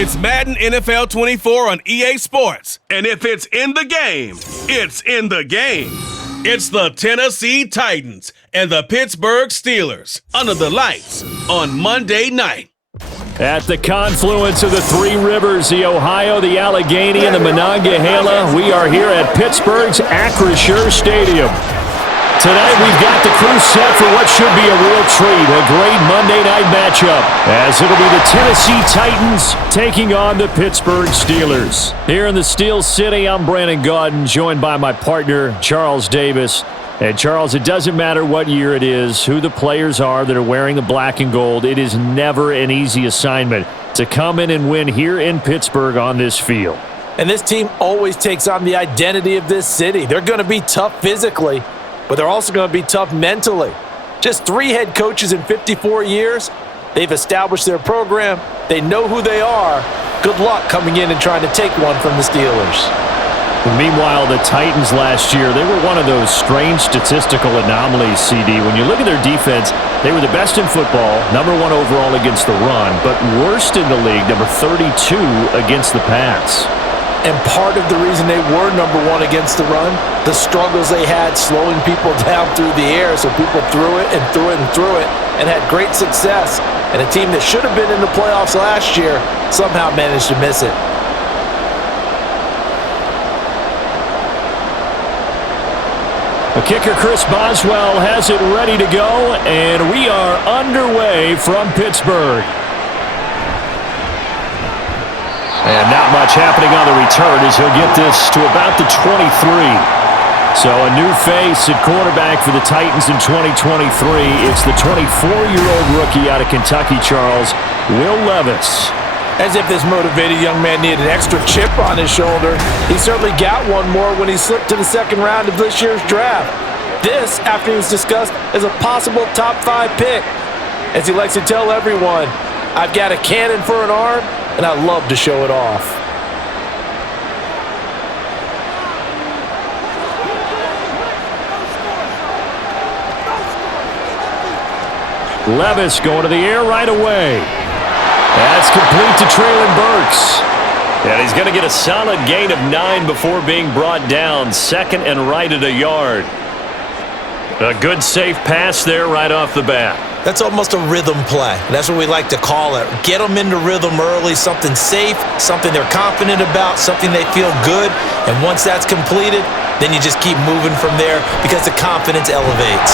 It's Madden NFL 24 on EA Sports. And if it's in the game, it's in the game. It's the Tennessee Titans and the Pittsburgh Steelers under the lights on Monday night. At the confluence of the three rivers, the Ohio, the Allegheny, and the Monongahela, we are here at Pittsburgh's Acrisure Stadium. Tonight, we've got the crew set for what should be a real treat, a great Monday night matchup, as it'll be the Tennessee Titans taking on the Pittsburgh Steelers. Here in the Steel City, I'm Brandon Gaudin, joined by my partner, Charles Davis. And Charles, it doesn't matter what year it is, who the players are that are wearing the black and gold, it is never an easy assignment to come in and win here in Pittsburgh on this field. And this team always takes on the identity of this city. They're going to be tough physically, but they're also going to be tough mentally. Just 3 head coaches in 54 years. They've established their program. They know who they are. Good luck coming in and trying to take one from the Steelers. Meanwhile, the Titans last year, they were one of those strange statistical anomalies, CD. When you look at their defense, they were the best in football, number 1 overall against the run, but worst in the league, number 32 against the pass. And part of the reason they were number 1 against the run, the struggles they had slowing people down through the air, so people threw it and threw it and threw it and had great success. And a team that should have been in the playoffs last year somehow managed to miss it. The kicker, Chris Boswell, has it ready to go, and we are underway from Pittsburgh. And not much happening on the return as he'll get this to about the 23. So a new face at quarterback for the Titans in 2023. It's the 24-year-old rookie out of Kentucky, Charles, Will Levis. As if this motivated young man needed an extra chip on his shoulder. He certainly got one more when he slipped to the second round of this year's draft. This, after he was discussed as a possible top 5 pick. As he likes to tell everyone, I've got a cannon for an arm, and I love to show it off. Levis going to the air right away. That's complete to Traylon Burks. And he's going to get a solid gain of 9 before being brought down. Second and right at a yard. A good safe pass there right off the bat. That's almost a rhythm play. That's what we like to call it. Get them into rhythm early, something safe, something they're confident about, something they feel good. And once that's completed, then you just keep moving from there because the confidence elevates.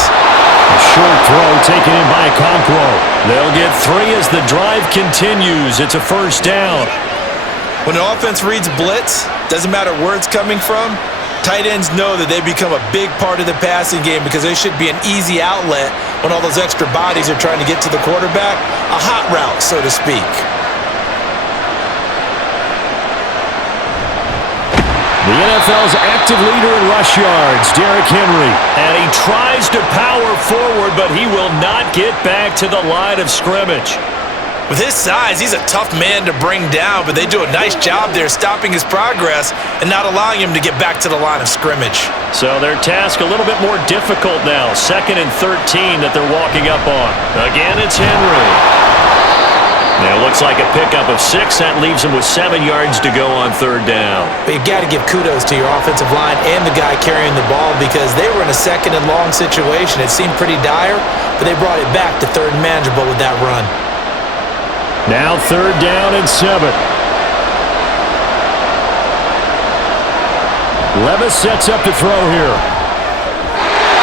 A short throw taken in by Okonkwo. They'll get 3 as the drive continues. It's a first down. When an offense reads blitz, doesn't matter where it's coming from, tight ends know that they become a big part of the passing game because they should be an easy outlet when all those extra bodies are trying to get to the quarterback. A hot route, so to speak. The NFL's active leader in rush yards, Derrick Henry. And he tries to power forward, but he will not get back to the line of scrimmage. With his size, he's a tough man to bring down, but they do a nice job there stopping his progress and not allowing him to get back to the line of scrimmage. So their task a little bit more difficult now. 2nd and 13 that they're walking up on. Again, it's Henry. Now, it looks like a pickup of 6. That leaves him with 7 yards to go on 3rd down. But you've got to give kudos to your offensive line and the guy carrying the ball because they were in a 2nd and long situation. It seemed pretty dire, but they brought it back to 3rd and manageable with that run. Now 3rd down and 7. Levis sets up to throw here.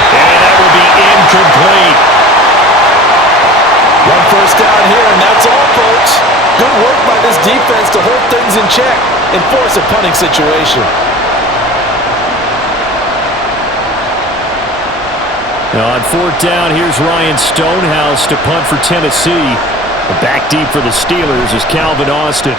And that will be incomplete. One first down here, and that's all, folks. Good work by this defense to hold things in check and force a punting situation. Now on 4th down, here's Ryan Stonehouse to punt for Tennessee. Back deep for the Steelers is Calvin Austin.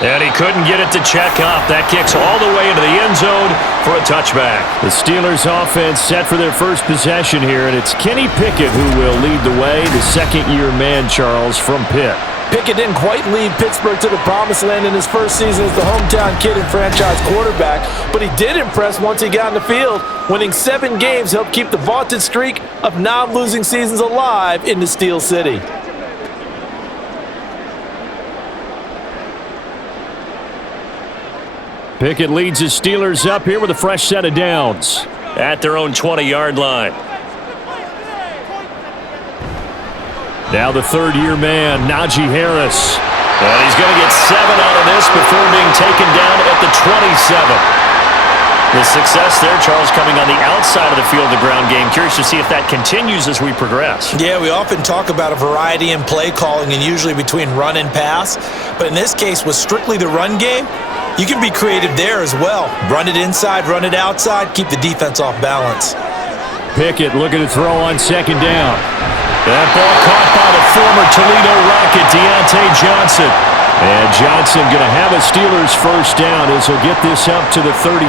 And he couldn't get it to check up. That kicks all the way into the end zone for a touchback. The Steelers offense set for their first possession here, and it's Kenny Pickett who will lead the way, the second-year man, Charles, from Pitt. Pickett didn't quite lead Pittsburgh to the promised land in his first season as the hometown kid and franchise quarterback, but he did impress once he got in the field. Winning 7 games helped keep the vaunted streak of non-losing seasons alive in the Steel City. Pickett leads his Steelers up here with a fresh set of downs at their own 20-yard line. Now the third-year man, Najee Harris. And he's going to get 7 out of this before being taken down at the 27. The success there, Charles, coming on the outside of the field, the ground game. Curious to see if that continues as we progress. Yeah, we often talk about a variety in play calling and usually between run and pass. But in this case, with strictly the run game, you can be creative there as well. Run it inside, run it outside, keep the defense off balance. Pickett looking to throw on second down. That ball caught by the former Toledo Rocket, Deontay Johnson. And Johnson going to have a Steelers first down as he'll get this up to the 32.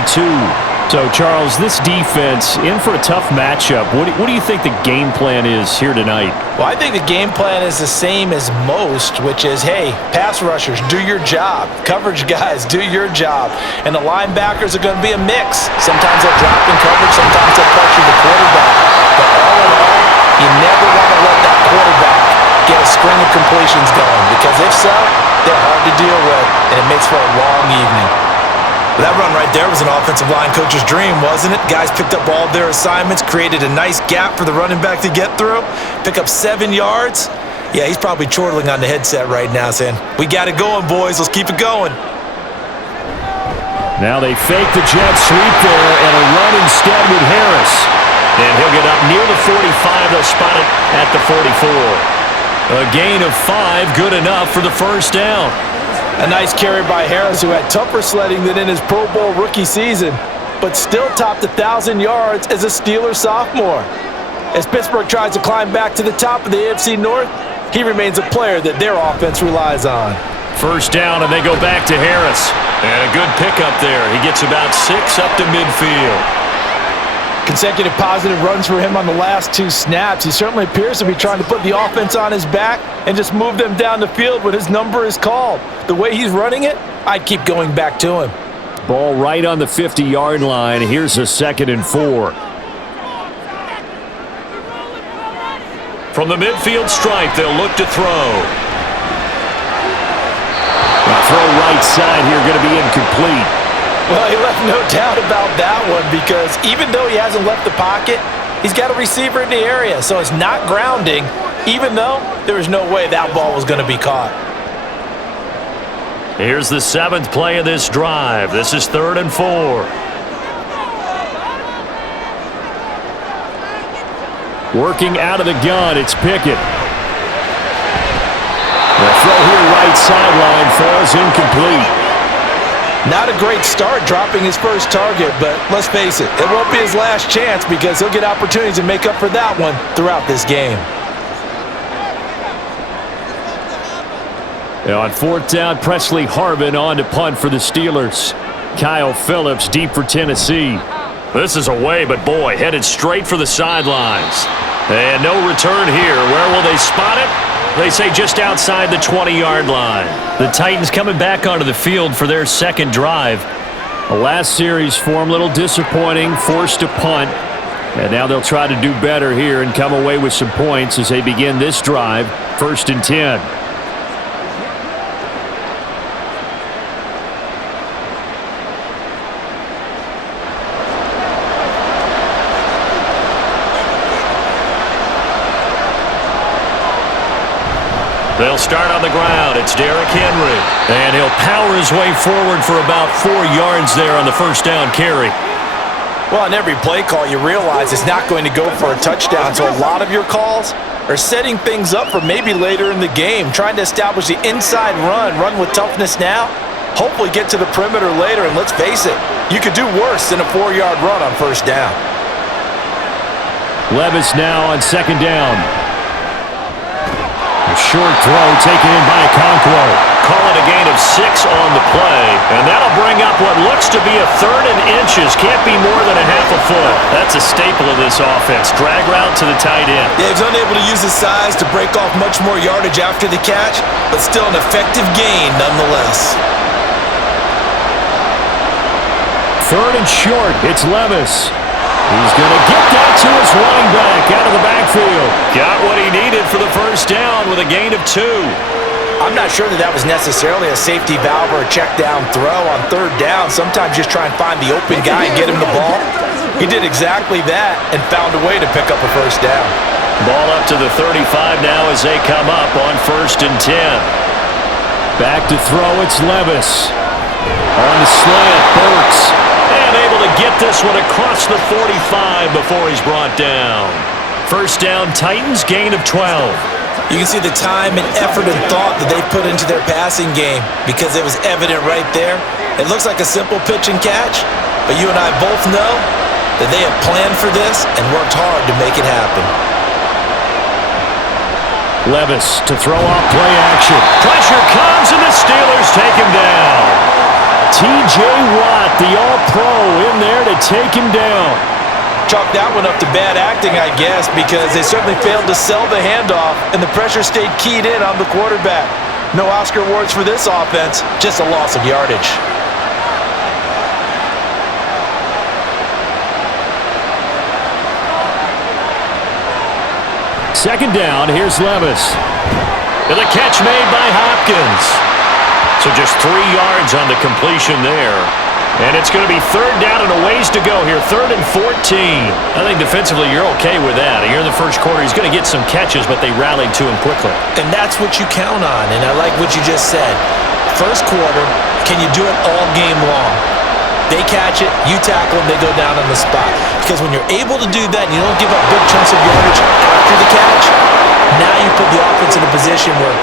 So, Charles, this defense in for a tough matchup. What do you think the game plan is here tonight? Well, I think the game plan is the same as most, which is, hey, pass rushers, do your job. Coverage guys, do your job. And the linebackers are going to be a mix. Sometimes they'll drop in coverage, sometimes they'll pressure the quarterback. But all in all, you never want to let that quarterback get a string of completions going, because if so, they're hard to deal with, and it makes for a long evening. That run right there was an offensive line coach's dream, wasn't it? Guys picked up all their assignments, created a nice gap for the running back to get through, pick up 7 yards. Yeah, he's probably chortling on the headset right now saying, we got it going, boys. Let's keep it going. Now they fake the jet sweep there and a run instead with Harris. And he'll get up near the 45. They'll spot it at the 44. A gain of 5, good enough for the first down. A nice carry by Harris, who had tougher sledding than in his Pro Bowl rookie season, but still topped 1,000 yards as a Steelers sophomore. As Pittsburgh tries to climb back to the top of the AFC North, he remains a player that their offense relies on. First down, and they go back to Harris. And a good pickup there. He gets about 6 up to midfield. Consecutive positive runs for him on the last 2 snaps. He certainly appears to be trying to put the offense on his back and just move them down the field when his number is called. The way he's running it, I'd keep going back to him. Ball right on the 50-yard line. Here's a 2nd and 4. From the midfield stripe, they'll look to throw. The throw right side here going to be incomplete. Well, he left no doubt about that one, because even though he hasn't left the pocket, he's got a receiver in the area, so it's not grounding, even though there was no way that ball was going to be caught. Here's the 7th play of this drive. This is 3rd and 4. Working out of the gun, it's Pickett. The throw here right sideline falls incomplete. Not a great start dropping his first target, but let's face it, it won't be his last chance, because he'll get opportunities to make up for that one throughout this game. Now on 4th down, Presley Harvin on to punt for the Steelers. Kyle Phillips deep for Tennessee. This is away, but boy, headed straight for the sidelines. And no return here. Where will they spot it? They say just outside the 20-yard line. The Titans coming back onto the field for their 2nd drive. The last series for them, a little disappointing, forced to punt. And now they'll try to do better here and come away with some points as they begin this drive, 1st and 10. They'll start on the ground. It's Derrick Henry. And he'll power his way forward for about 4 yards there on the first down carry. Well, on every play call, you realize it's not going to go for a touchdown. So a lot of your calls are setting things up for maybe later in the game, trying to establish the inside run with toughness now, hopefully get to the perimeter later. And let's face it, you could do worse than a 4-yard run on first down. Levis now on 2nd down. short throw taken in by Okonkwo. Call it a gain of 6 on the play, and that'll bring up what looks to be a 3rd and inches. Can't be more than a half a foot. That's a staple of this offense. Drag route to the tight end. Yeah, he's unable to use his size to break off much more yardage after the catch, but still an effective gain nonetheless. 3rd and short. It's Levis. He's going to get that to his running back out of the backfield. Got what he needed for the first down with a gain of 2. I'm not sure that was necessarily a safety valve or a check down throw on 3rd down. Sometimes just try and find the open guy and get him the ball. He did exactly that and found a way to pick up a first down. Ball up to the 35 now as they come up on 1st and 10. Back to throw, it's Levis. On the slant, Burks. And able to get this one across the 45 before he's brought down. First down, Titans, gain of 12. You can see the time and effort and thought that they put into their passing game because it was evident right there. It looks like a simple pitch and catch, but you and I both know that they have planned for this and worked hard to make it happen. Levis to throw off play action. Pressure comes and the Steelers take him down. T.J. Watt, the All-Pro, in there to take him down. Chalk that one up to bad acting, I guess, because they certainly failed to sell the handoff, and the pressure stayed keyed in on the quarterback. No Oscar awards for this offense, just a loss of yardage. Second down, here's Levis. And the catch made by Hopkins. So just 3 yards on the completion there. And it's going to be 3rd down and a ways to go here. 3rd and 14. I think defensively you're okay with that. Here in the first quarter, he's going to get some catches, but they rallied to him quickly. And that's what you count on, and I like what you just said. First quarter, can you do it all game long? They catch it, you tackle them, they go down on the spot. Because when you're able to do that and you don't give up big chunks of yardage after the catch, now you put the offense in a position where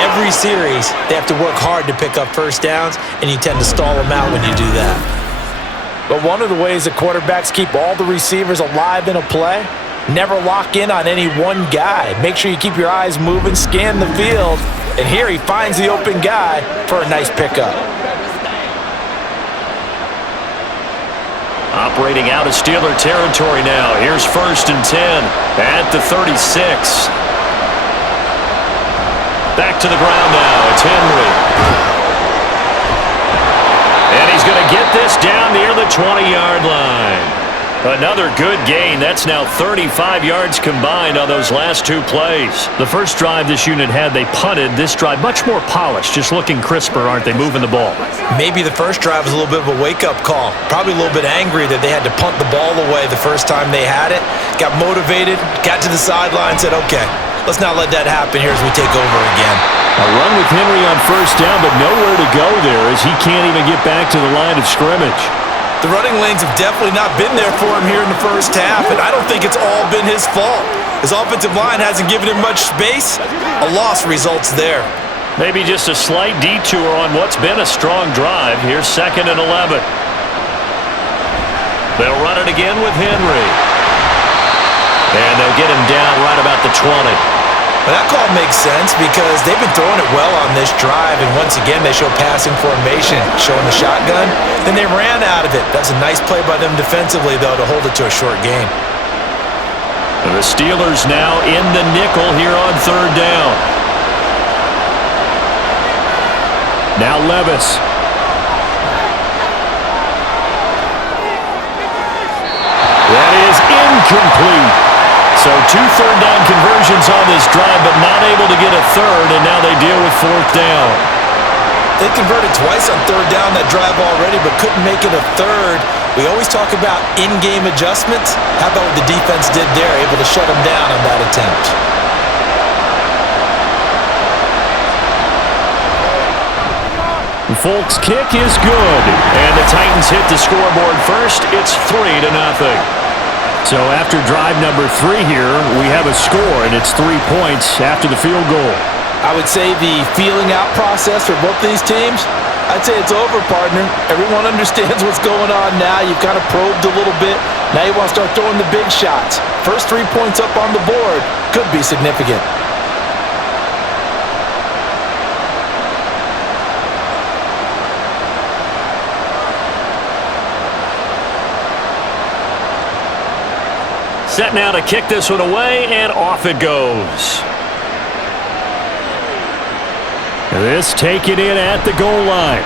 every series, they have to work hard to pick up first downs, and you tend to stall them out when you do that. But one of the ways that quarterbacks keep all the receivers alive in a play, never lock in on any one guy. Make sure you keep your eyes moving, scan the field, and here he finds the open guy for a nice pickup. Operating out of Steeler territory now. Here's 1st and 10 at the 36. Back to the ground now. It's Henry. And he's going to get this down near the 20-yard line. Another good gain. That's now 35 yards combined on those last 2 plays. The first drive this unit had, they punted. This drive, much more polished, just looking crisper, aren't they, moving the ball? Maybe the first drive was a little bit of a wake-up call. Probably a little bit angry that they had to punt the ball away the first time they had it. Got motivated, got to the sideline, said, okay, let's not let that happen here as we take over again. A run with Henry on first down, but nowhere to go there as he can't even get back to the line of scrimmage. The running lanes have definitely not been there for him here in the first half, and I don't think it's all been his fault. His offensive line hasn't given him much space. A loss results there. Maybe just a slight detour on what's been a strong drive. Here's 2nd and 11. They'll run it again with Henry. And they'll get him down right about the 20. Well, that call makes sense because they've been throwing it well on this drive, and once again they show passing formation, showing the shotgun. Then they ran out of it. That's a nice play by them defensively, though, to hold it to a short gain. And the Steelers now in the nickel here on 3rd down. Now Levis. That is incomplete. So 2 third-down conversions on this drive, but not able to get a third, and now they deal with 4th down. They converted twice on 3rd down that drive already, but couldn't make it a third. We always talk about in-game adjustments. How about what the defense did there, able to shut them down on that attempt? Folk's kick is good. And the Titans hit the scoreboard first. It's 3-0. So after drive number 3 here, we have a score, and it's 3 points after the field goal. I would say the feeling out process for both these teams, I'd say it's over, partner. Everyone understands what's going on now. You've kind of probed a little bit. Now you want to start throwing the big shots. First 3 points up on the board could be significant. Set now to kick this one away, and off it goes. This taken in at the goal line.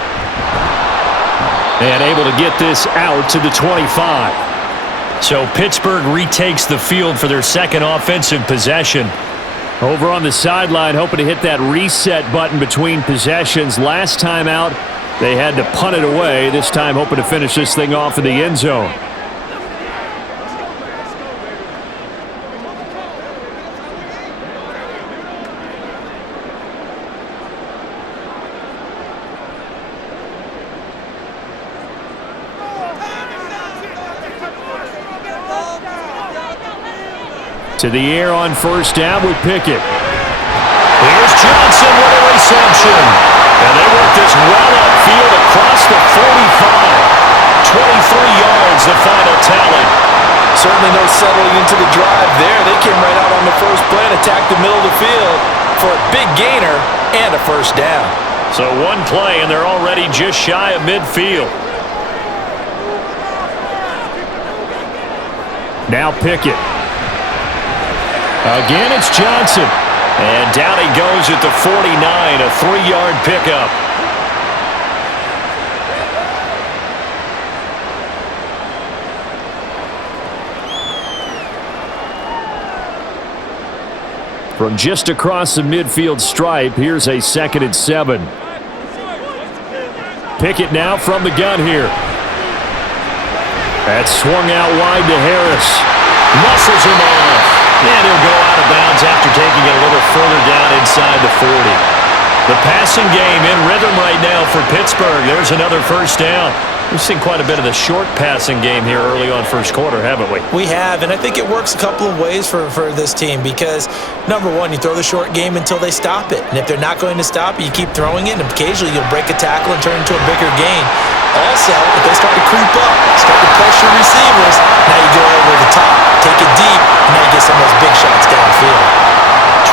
And able to get this out to the 25. So Pittsburgh retakes the field for their second offensive possession. Over on the sideline, hoping to hit that reset button between possessions. Last time out, they had to punt it away. This time, hoping to finish this thing off in the end zone. To the air on first down with Pickett. Here's Johnson with a reception. And they work this well upfield across the 45. 23 yards, the final tally. Certainly no settling into the drive there. They came right out on the first play and attacked the middle of the field for a big gainer and a first down. So one play, and they're already just shy of midfield. Now Pickett. Again, it's Johnson. And down he goes at the 49, a 3-yard pickup. From just across the midfield stripe, here's a 2nd and 7. Pickett now from the gun here. That's swung out wide to Harris. Muscles him off. And he'll go out of bounds after taking it a little further down inside the 40. The passing game in rhythm right now for Pittsburgh. There's another first down. We've seen quite a bit of the short passing game here early on first quarter, haven't we? We have, and I think it works a couple of ways for this team because, number one, you throw the short game until they stop it. And if they're not going to stop it, you keep throwing it, and occasionally you'll break a tackle and turn it into a bigger gain. Also, if they start to creep up, start to pressure receivers, now you go over the top, take it deep, and now you get some of those big shots downfield.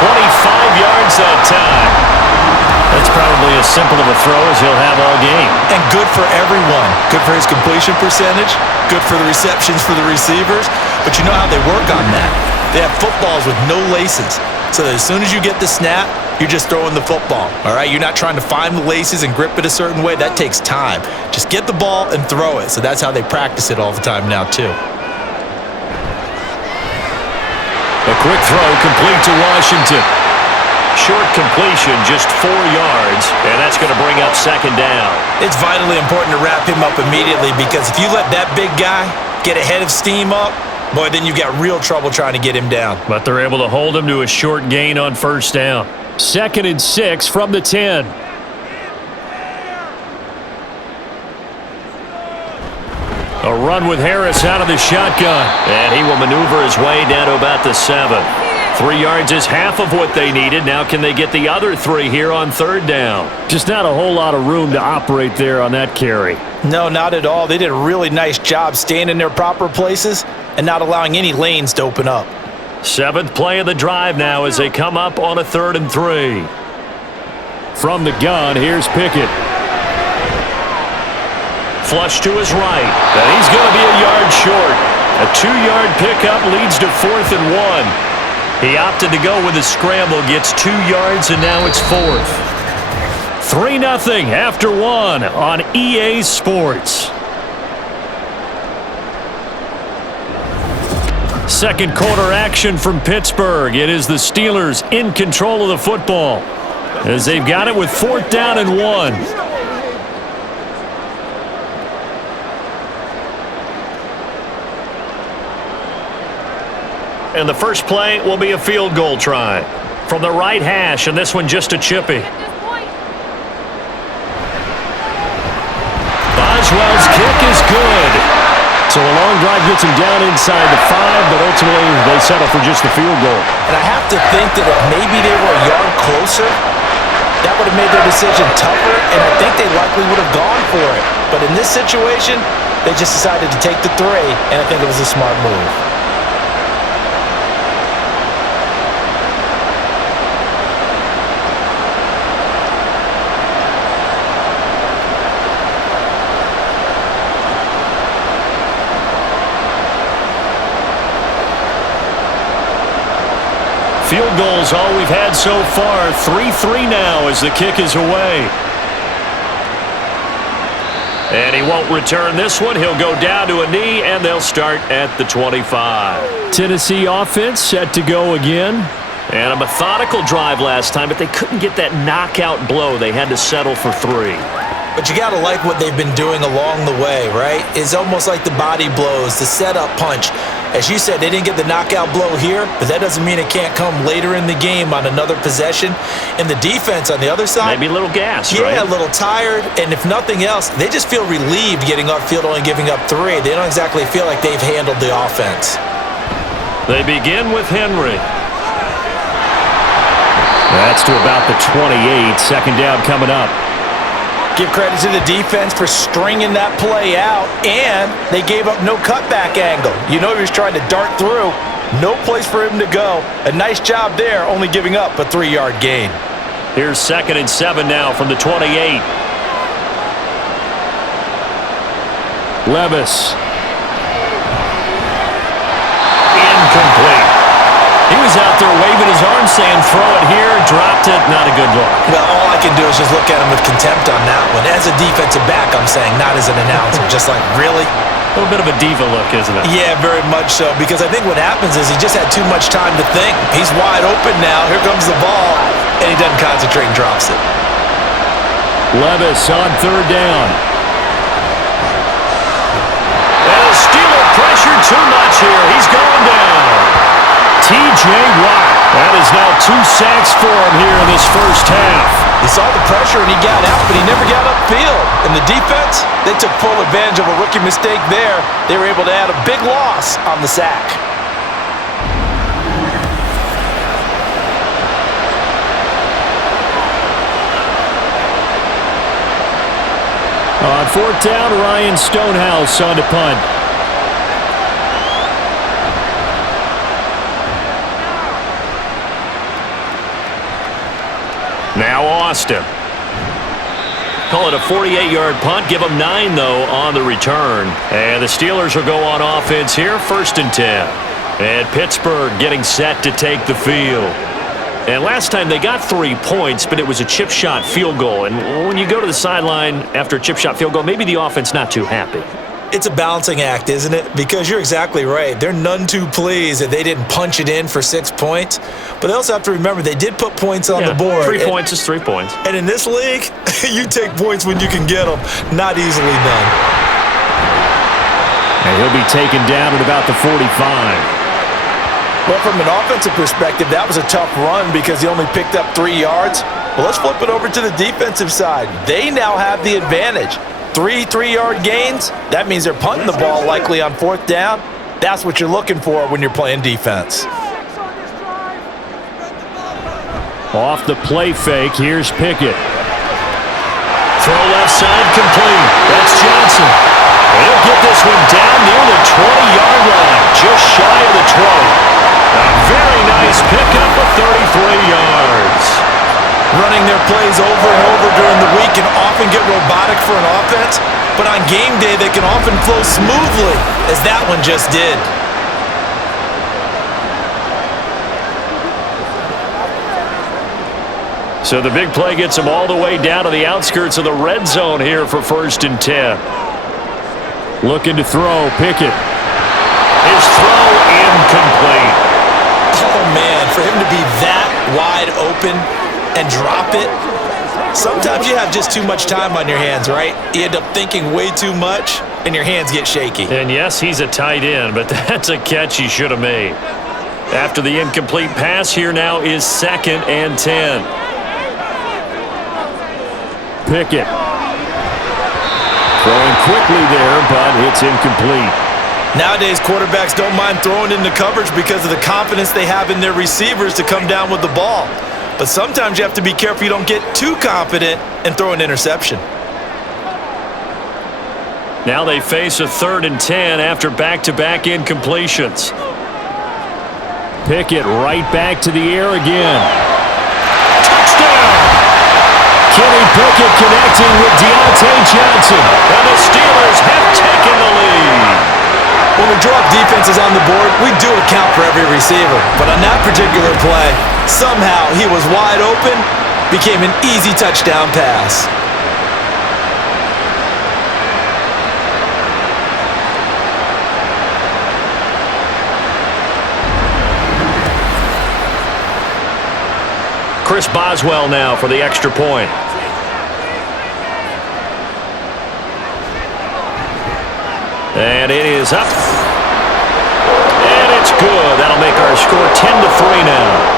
25 yards that time. That's probably as simple of a throw as he'll have all game. And good for everyone. Good for his completion percentage. Good for the receptions for the receivers. But you know how they work on that. They have footballs with no laces. So that as soon as you get the snap, you're just throwing the football. All right? You're not trying to find the laces and grip it a certain way. That takes time. Just get the ball and throw it. So that's how they practice it all the time now, too. A quick throw complete to Washington. Short completion, just 4 yards, and that's going to bring up second down. It's vitally important to wrap him up immediately because if you let that big guy get ahead of steam up, boy, then you've got real trouble trying to get him down. But they're able to hold him to a short gain on first down. 2nd and 6 from the 10. A run with Harris out of the shotgun, and he will maneuver his way down to about the 7. 3 yards is half of what they needed. Now can they get the other 3 here on third down? Just not a whole lot of room to operate there on that carry. No, not at all. They did a really nice job staying in their proper places and not allowing any lanes to open up. 7th play of the drive now as they come up on a 3rd and 3. From the gun, here's Pickett. Flush to his right, and he's going to be a yard short. A 2-yard pickup leads to 4th and 1. He opted to go with a scramble, gets 2 yards, and now it's 4th. 3-0 after 1 on EA Sports. Second quarter action from Pittsburgh. It is the Steelers in control of the football as they've got it with 4th down and 1. And the first play will be a field goal try from the right hash, and this one just a chippy. Boswell's kick is good. So a long drive gets him down inside the 5, but ultimately they settle for just the field goal. And I have to think that if maybe they were a yard closer, that would have made their decision tougher, and I think they likely would have gone for it. But in this situation, they just decided to take the 3, and I think it was a smart move. Field goal's all we've had so far. 3-3 now as the kick is away. And he won't return this one. He'll go down to a knee, and they'll start at the 25. Tennessee offense set to go again. And a methodical drive last time, but they couldn't get that knockout blow. They had to settle for 3. But you got to like what they've been doing along the way, right? It's almost like the body blows, the setup punch. As you said, they didn't get the knockout blow here, but that doesn't mean it can't come later in the game on another possession. And the defense on the other side, maybe a little gassed, right? Yeah, a little tired. And if nothing else, they just feel relieved getting upfield, only giving up 3. They don't exactly feel like they've handled the offense. They begin with Henry. That's to about the 28. Second down coming up. Give credit to the defense for stringing that play out, and they gave up no cutback angle. You know he was trying to dart through. No place for him to go. A nice job there, only giving up a 3-yard gain. Here's 2nd and 7 now from the 28. Levis. Incomplete. He was out there waving his arm saying throw it here, dropped it, not a good look. Well, all I can do is just look at him with contempt on that one. As a defensive back, I'm saying, not as an announcer. Just like, really? A little bit of a diva look, isn't it? Yeah, very much so, because I think what happens is he just had too much time to think. He's wide open now. Here comes the ball, and he doesn't concentrate and drops it. Levis on 3rd down. And the Steeler pressure too much here. He's going down. T.J. Watt. That is now 2 sacks for him here in this first half. He saw the pressure and he got out, but he never got upfield. And the defense, they took full advantage of a rookie mistake there. They were able to add a big loss on the sack. On 4th down, Ryan Stonehouse on to punt. Now Austin. Call it a 48-yard punt. Give them 9, though, on the return. And the Steelers will go on offense here, 1st and 10. And Pittsburgh getting set to take the field. And last time they got 3 points, but it was a chip shot field goal. And when you go to the sideline after a chip shot field goal, maybe the offense not too happy. It's a balancing act, isn't it? Because you're exactly right. They're none too pleased that they didn't punch it in for 6 points. But they also have to remember they did put points on the board. 3 points is 3 points. And in this league, you take points when you can get them. Not easily done. And he'll be taken down at about the 45. Well, from an offensive perspective, that was a tough run because he only picked up 3 yards. Well, let's flip it over to the defensive side. They now have the advantage. 3 3-yard gains, that means they're punting the ball likely on 4th down. That's what you're looking for when you're playing defense. Off the play fake, here's Pickett. Throw left side complete. That's Johnson. And he'll get this one down near the 20-yard line, just shy of the 20. A very nice pickup of 33 yards. Running their plays over and over during the week can often get robotic for an offense, but on game day they can often flow smoothly, as that one just did. So the big play gets them all the way down to the outskirts of the red zone here for 1st and 10. Looking to throw, Pickett. His throw incomplete. Oh, man, for him to be that wide open and drop it. Sometimes you have just too much time on your hands, right? You end up thinking way too much, and your hands get shaky. And yes, he's a tight end, but that's a catch he should have made. After the incomplete pass, here now is 2nd and 10. Pickett. Throwing quickly there, but it's incomplete. Nowadays, quarterbacks don't mind throwing into coverage because of the confidence they have in their receivers to come down with the ball. But sometimes you have to be careful you don't get too confident and throw an interception. Now they face a 3rd and 10 after back-to-back incompletions. Pickett right back to the air again. Touchdown! Kenny Pickett connecting with Deontay Johnson. And the Steelers have taken the lead. Well, we draw up defenses on the board, we do account for every receiver. But on that particular play, somehow he was wide open, became an easy touchdown pass. Chris Boswell now for the extra point. And it is up. And it's good. That'll make our score 10-3 now.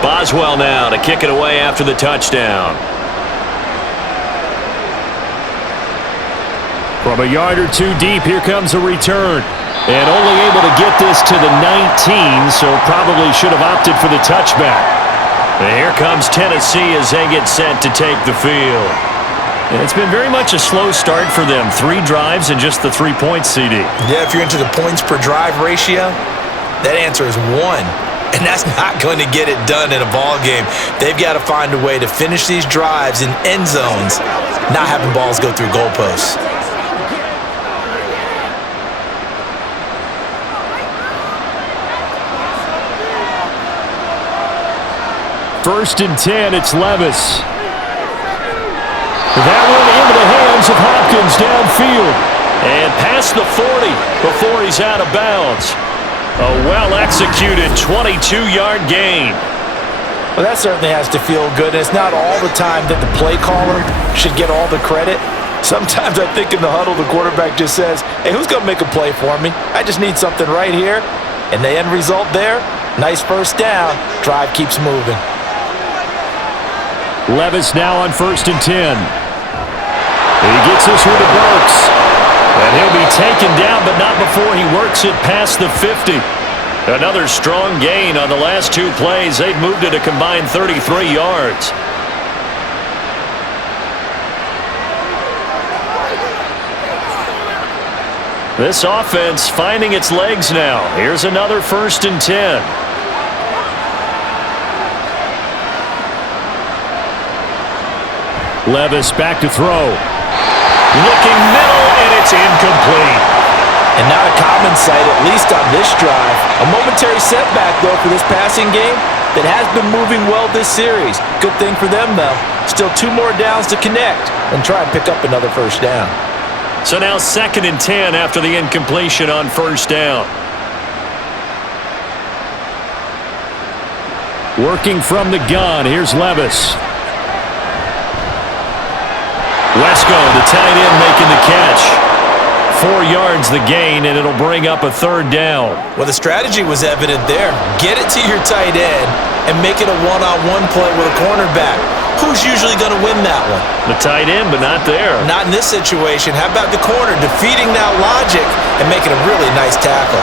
Boswell now to kick it away after the touchdown. From a yard or two deep, here comes a return. And only able to get this to the 19, so probably should have opted for the touchback. And here comes Tennessee as they get set to take the field. And it's been very much a slow start for them. 3 drives and just the 3 points, CD. Yeah, if you're into the points per drive ratio, that answer is 1. And that's not going to get it done in a ball game. They've got to find a way to finish these drives in end zones, not having balls go through goalposts. First and 10, it's Levis. That one into the hands of Hopkins downfield. And past the 40 before he's out of bounds. A well-executed 22-yard gain. Well, that certainly has to feel good. It's not all the time that the play caller should get all the credit. Sometimes I think in the huddle, the quarterback just says, hey, who's going to make a play for me? I just need something right here. And the end result there, nice first down. Drive keeps moving. Levis now on first and 10. He gets this one to Burks. And he'll be taken down, but not before he works it past the 50. Another strong gain on the last 2 plays. They've moved it a combined 33 yards. This offense finding its legs now. Here's another first and 10. Levis back to throw. Looking middle, and it's incomplete. And not a common sight, at least on this drive. A momentary setback, though, for this passing game that has been moving well this series. Good thing for them, though. Still 2 more downs to connect and try and pick up another first down. So now 2nd and 10 after the incompletion on first down. Working from the gun, here's Levis. Wesco, the tight end, making the catch. 4 yards the gain, and it'll bring up a 3rd down. Well, the strategy was evident there. Get it to your tight end and make it a one-on-one play with a cornerback. Who's usually going to win that one? The tight end, but not there. Not in this situation. How about the corner defeating that logic and making a really nice tackle?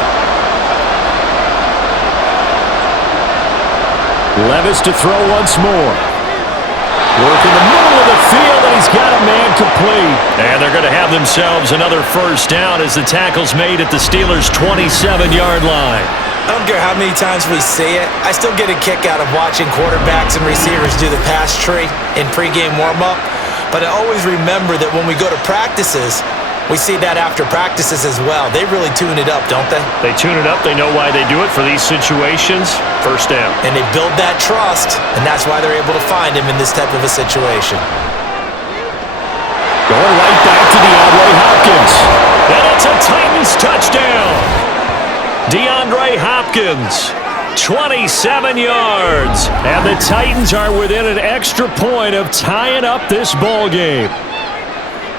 Levis to throw once more. Work in the middle of the field, and he's got a man complete. And they're going to have themselves another first down as the tackle's made at the Steelers' 27-yard line. I don't care how many times we see it. I still get a kick out of watching quarterbacks and receivers do the pass tree in pregame warm-up. But I always remember that when we go to practices, we see that after practices as well. They really tune it up, don't they? They tune it up. They know why they do it for these situations. First down. And they build that trust, and that's why they're able to find him in this type of a situation. Going right back to DeAndre Hopkins. And it's a Titans touchdown. DeAndre Hopkins, 27 yards. And the Titans are within an extra point of tying up this ball game.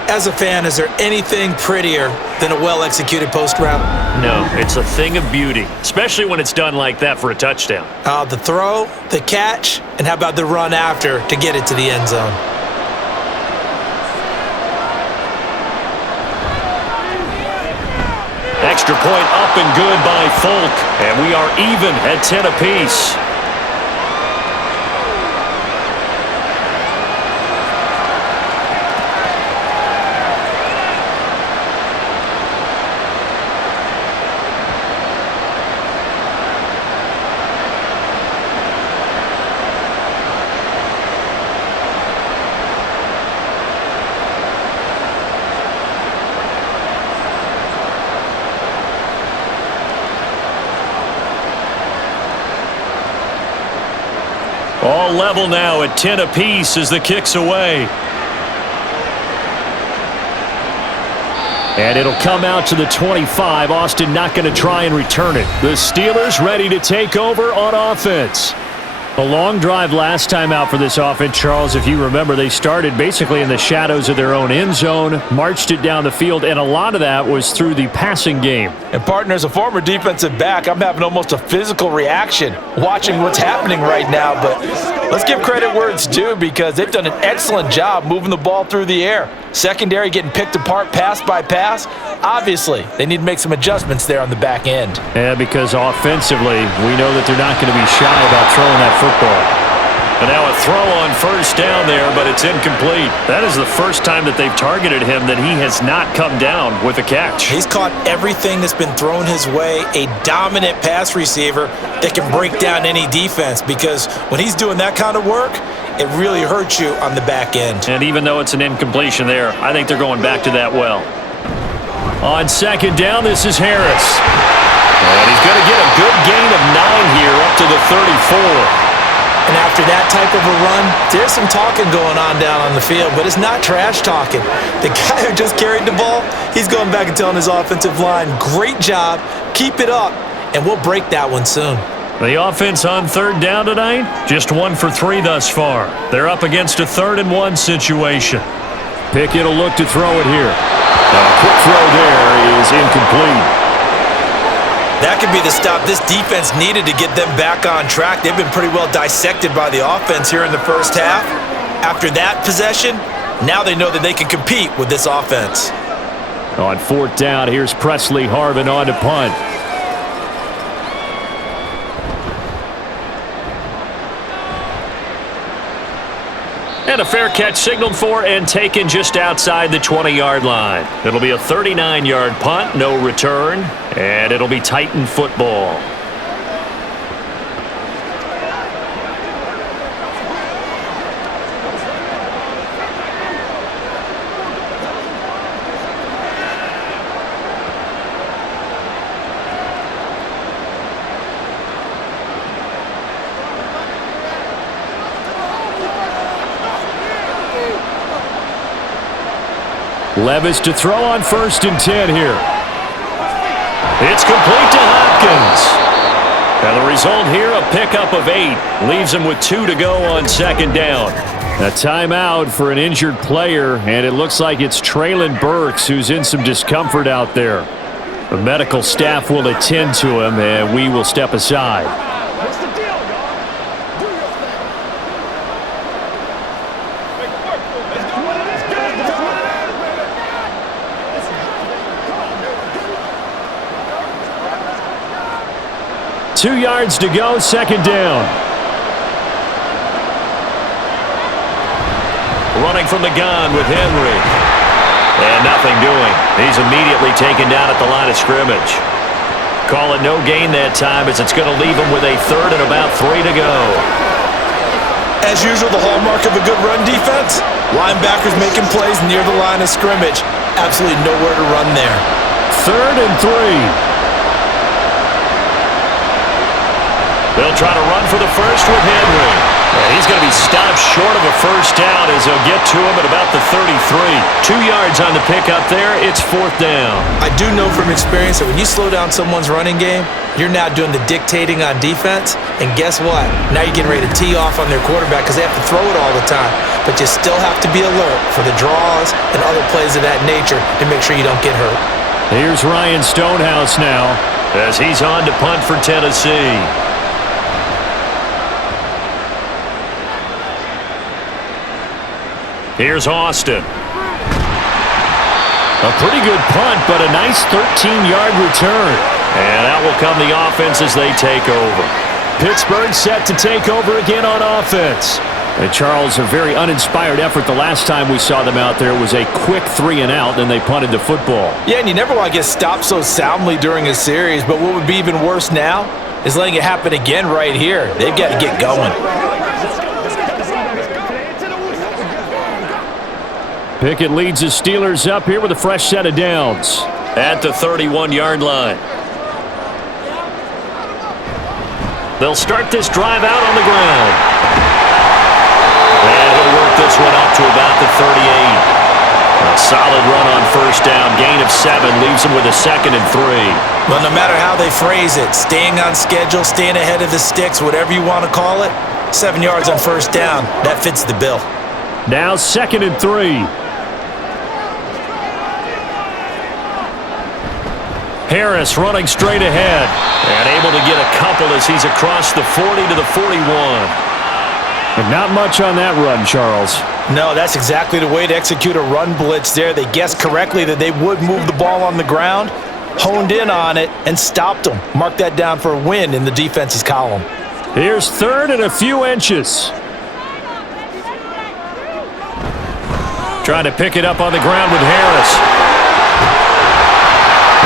As a fan, is there anything prettier than a well-executed post route? No, it's a thing of beauty, especially when it's done like that for a touchdown. The throw, the catch, and how about the run after to get it to the end zone? Extra point up and good by Folk. And we are even at 10 apiece. All level now at 10 apiece as the kick's away. And it'll come out to the 25. Austin not going to try and return it. The Steelers ready to take over on offense. A long drive last time out for this offense, Charles. If you remember, they started basically in the shadows of their own end zone, marched it down the field, and a lot of that was through the passing game. And partner, as a former defensive back, I'm having almost a physical reaction watching what's happening right now. But let's give credit where it's due, because they've done an excellent job moving the ball through the air. Secondary getting picked apart pass by pass. Obviously, they need to make some adjustments there on the back end. Yeah, because offensively, we know that they're not going to be shy about throwing that football. And now a throw on first down there, but it's incomplete. That is the first time that they've targeted him that he has not come down with a catch. He's caught everything that's been thrown his way. A dominant pass receiver that can break down any defense, because when he's doing that kind of work, it really hurts you on the back end. And even though it's an incompletion there, I think they're going back to that well. On second down, this is Harris. And he's going to get a good gain of 9 here up to the 34. And after that type of a run, there's some talking going on down on the field, but it's not trash talking. The guy who just carried the ball, he's going back and telling his offensive line, great job, keep it up, and we'll break that one soon. The offense on third down tonight, just 1 for 3 thus far. They're up against a 3rd and 1 situation. Pickett will look to throw it here. A quick throw there is incomplete. That could be the stop this defense needed to get them back on track. They've been pretty well dissected by the offense here in the first half. After that possession, now they know that they can compete with this offense. On 4th down, here's Presley Harvin on to punt. And a fair catch signaled for and taken just outside the 20-yard line. It'll be a 39-yard punt, no return, and it'll be Titan football. Levis to throw on 1st and 10 here. It's complete to Hopkins. And the result here, a pickup of 8. Leaves him with 2 to go on 2nd down. A timeout for an injured player, and it looks like it's Traylon Burks who's in some discomfort out there. The medical staff will attend to him, and we will step aside. Two yards to go, 2nd down. Running from the gun with Henry. And nothing doing. He's immediately taken down at the line of scrimmage. Call it no gain that time, as it's going to leave him with a 3rd and about 3 to go. As usual, the hallmark of a good run defense, linebackers making plays near the line of scrimmage. Absolutely nowhere to run there. 3rd and 3. They'll try to run for the first with Henry. And he's going to be stopped short of a first down as they'll get to him at about the 33. 2 yards on the pickup there. It's 4th down. I do know from experience that when you slow down someone's running game, you're now doing the dictating on defense. And guess what? Now you're getting ready to tee off on their quarterback because they have to throw it all the time. But you still have to be alert for the draws and other plays of that nature to make sure you don't get hurt. Here's Ryan Stonehouse now, as he's on to punt for Tennessee. Here's Austin. A pretty good punt, but a nice 13-yard return. And that will come the offense as they take over. Pittsburgh set to take over again on offense. And Charles, a very uninspired effort the last time we saw them out there. It was a quick 3-and-out, and they punted the football. Yeah, and you never want to get stopped so soundly during a series, but what would be even worse now is letting it happen again right here. They've got to get going. Pickett leads the Steelers up here with a fresh set of downs. At the 31-yard line. They'll start this drive out on the ground. And he'll work this one up to about the 38. A solid run on first down. Gain of 7 leaves him with a 2nd and 3. Well, no matter how they phrase it, staying on schedule, staying ahead of the sticks, whatever you want to call it, 7 yards on first down, that fits the bill. Now 2nd and 3. Harris running straight ahead. And able to get a couple as he's across the 40 to the 41. But not much on that run, Charles. No, that's exactly the way to execute a run blitz there. They guessed correctly that they would move the ball on the ground, honed in on it, and stopped them. Mark that down for a win in the defense's column. Here's 3rd and a few inches. Trying to pick it up on the ground with Harris.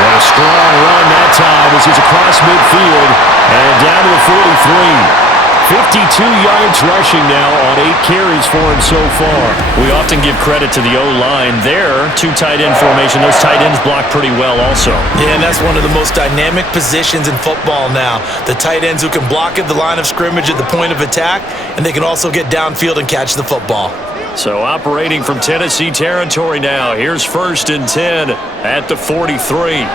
And a strong run that time as he's across midfield and down to the 43. 52 yards rushing now on 8 carries for him so far. We often give credit to the O-line there. 2 tight end formation. Those tight ends block pretty well also. Yeah, and that's one of the most dynamic positions in football now. The tight ends who can block at the line of scrimmage at the point of attack, and they can also get downfield and catch the football. So operating from Tennessee territory now. Here's 1st and 10 at the 43.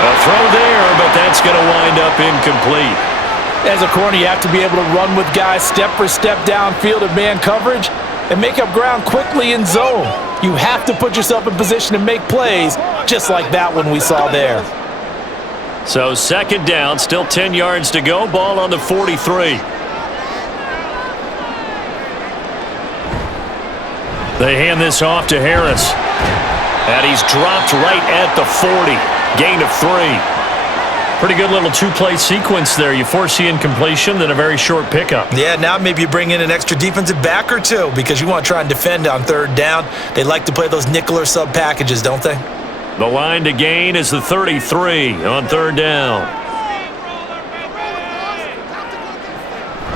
A throw there, but that's going to wind up incomplete. As a corner, you have to be able to run with guys step for step downfield in man coverage and make up ground quickly in zone. You have to put yourself in position to make plays, just like that one we saw there. So 2nd down, still 10 yards to go. Ball on the 43. They hand this off to Harris. And he's dropped right at the 40. Gain of 3. Pretty good little 2-play sequence there. You force the incompletion, then a very short pickup. Yeah, now maybe you bring in an extra defensive back or 2 because you want to try and defend on 3rd down. They like to play those nickel or sub packages, don't they? The line to gain is the 33 on 3rd down.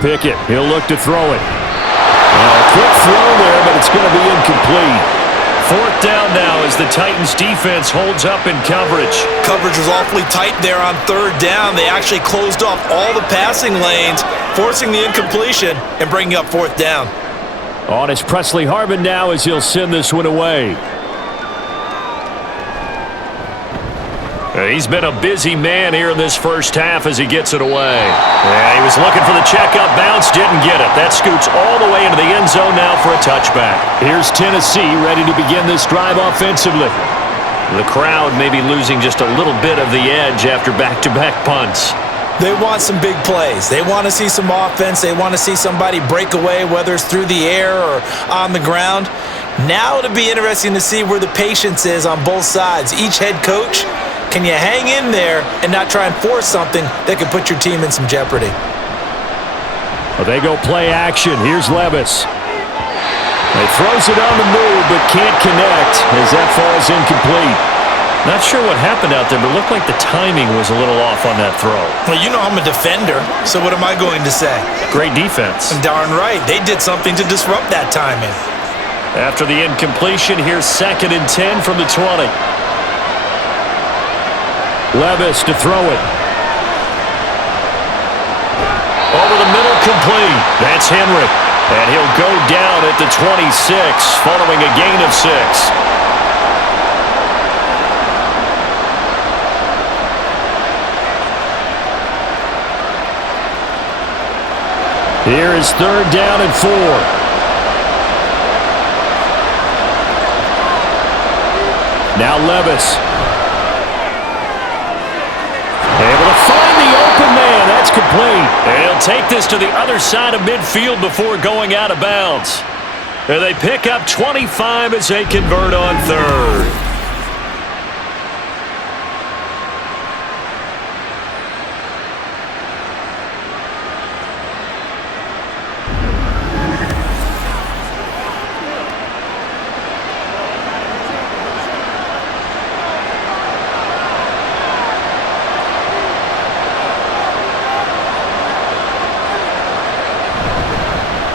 Pickett, he'll look to throw it. A quick throw there, but it's going to be incomplete. 4th down now as the Titans defense holds up in coverage. Coverage was awfully tight there on 3rd down. They actually closed off all the passing lanes, forcing the incompletion and bringing up 4th down. On is Presley Harvin now as he'll send this one away. He's been a busy man here in this first half as he gets it away. Yeah, he was looking for the checkup bounce, didn't get it. That scoots all the way into the end zone now for a touchback. Here's Tennessee ready to begin this drive offensively. The crowd may be losing just a little bit of the edge after back-to-back punts. They want some big plays. They want to see some offense. They want to see somebody break away, whether it's through the air or on the ground. Now it'll be interesting to see where the patience is on both sides. Each head coach, can you hang in there and not try and force something that could put your team in some jeopardy? Well, they go play action. Here's Levis. He throws it on the move but can't connect as that falls incomplete. Not sure what happened out there, but it looked like the timing was a little off on that throw. Well, you know I'm a defender, so what am I going to say? Great defense. Darn right. They did something to disrupt that timing. After the incompletion, here's 2nd and 10 from the 20. Levis to throw it. Over the middle, complete. That's Henry. And he'll go down at the 26 following a gain of 6. Here is 3rd down and 4. Now Levis. Able to find the open man. That's complete. And he'll take this to the other side of midfield before going out of bounds. And they pick up 25 as they convert on third.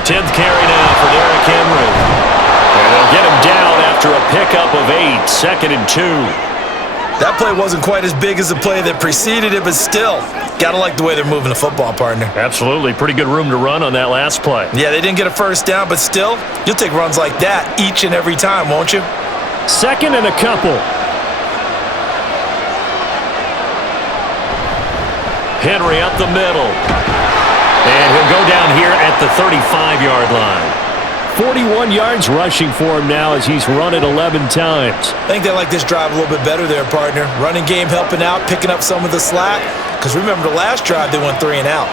Tenth carry now for Derrick Henry. And they'll get him down after a pickup of 8, 2nd and 2. That play wasn't quite as big as the play that preceded it, but still, gotta like the way they're moving the football, partner. Absolutely. Pretty good room to run on that last play. Yeah, they didn't get a first down, but still, you'll take runs like that each and every time, won't you? 2nd and a couple. Henry up the middle. And he'll go down here at the 35-yard line. 41 yards rushing for him now as he's run it 11 times. I think they like this drive a little bit better there, partner. Running game helping out, picking up some of the slack. Because remember the last drive, they went 3 and out.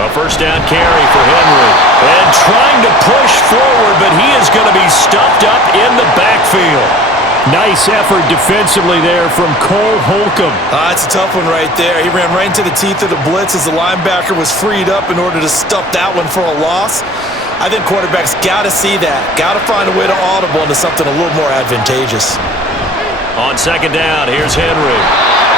A first down carry for Henry. And trying to push forward, but he is going to be stuffed up in the backfield. Nice effort defensively there from Cole Holcomb. It's a tough one right there. He ran right into the teeth of the blitz as the linebacker was freed up in order to stuff that one for a loss. I think quarterbacks got to see that. Got to find a way to audible into something a little more advantageous. On second down, here's Henry.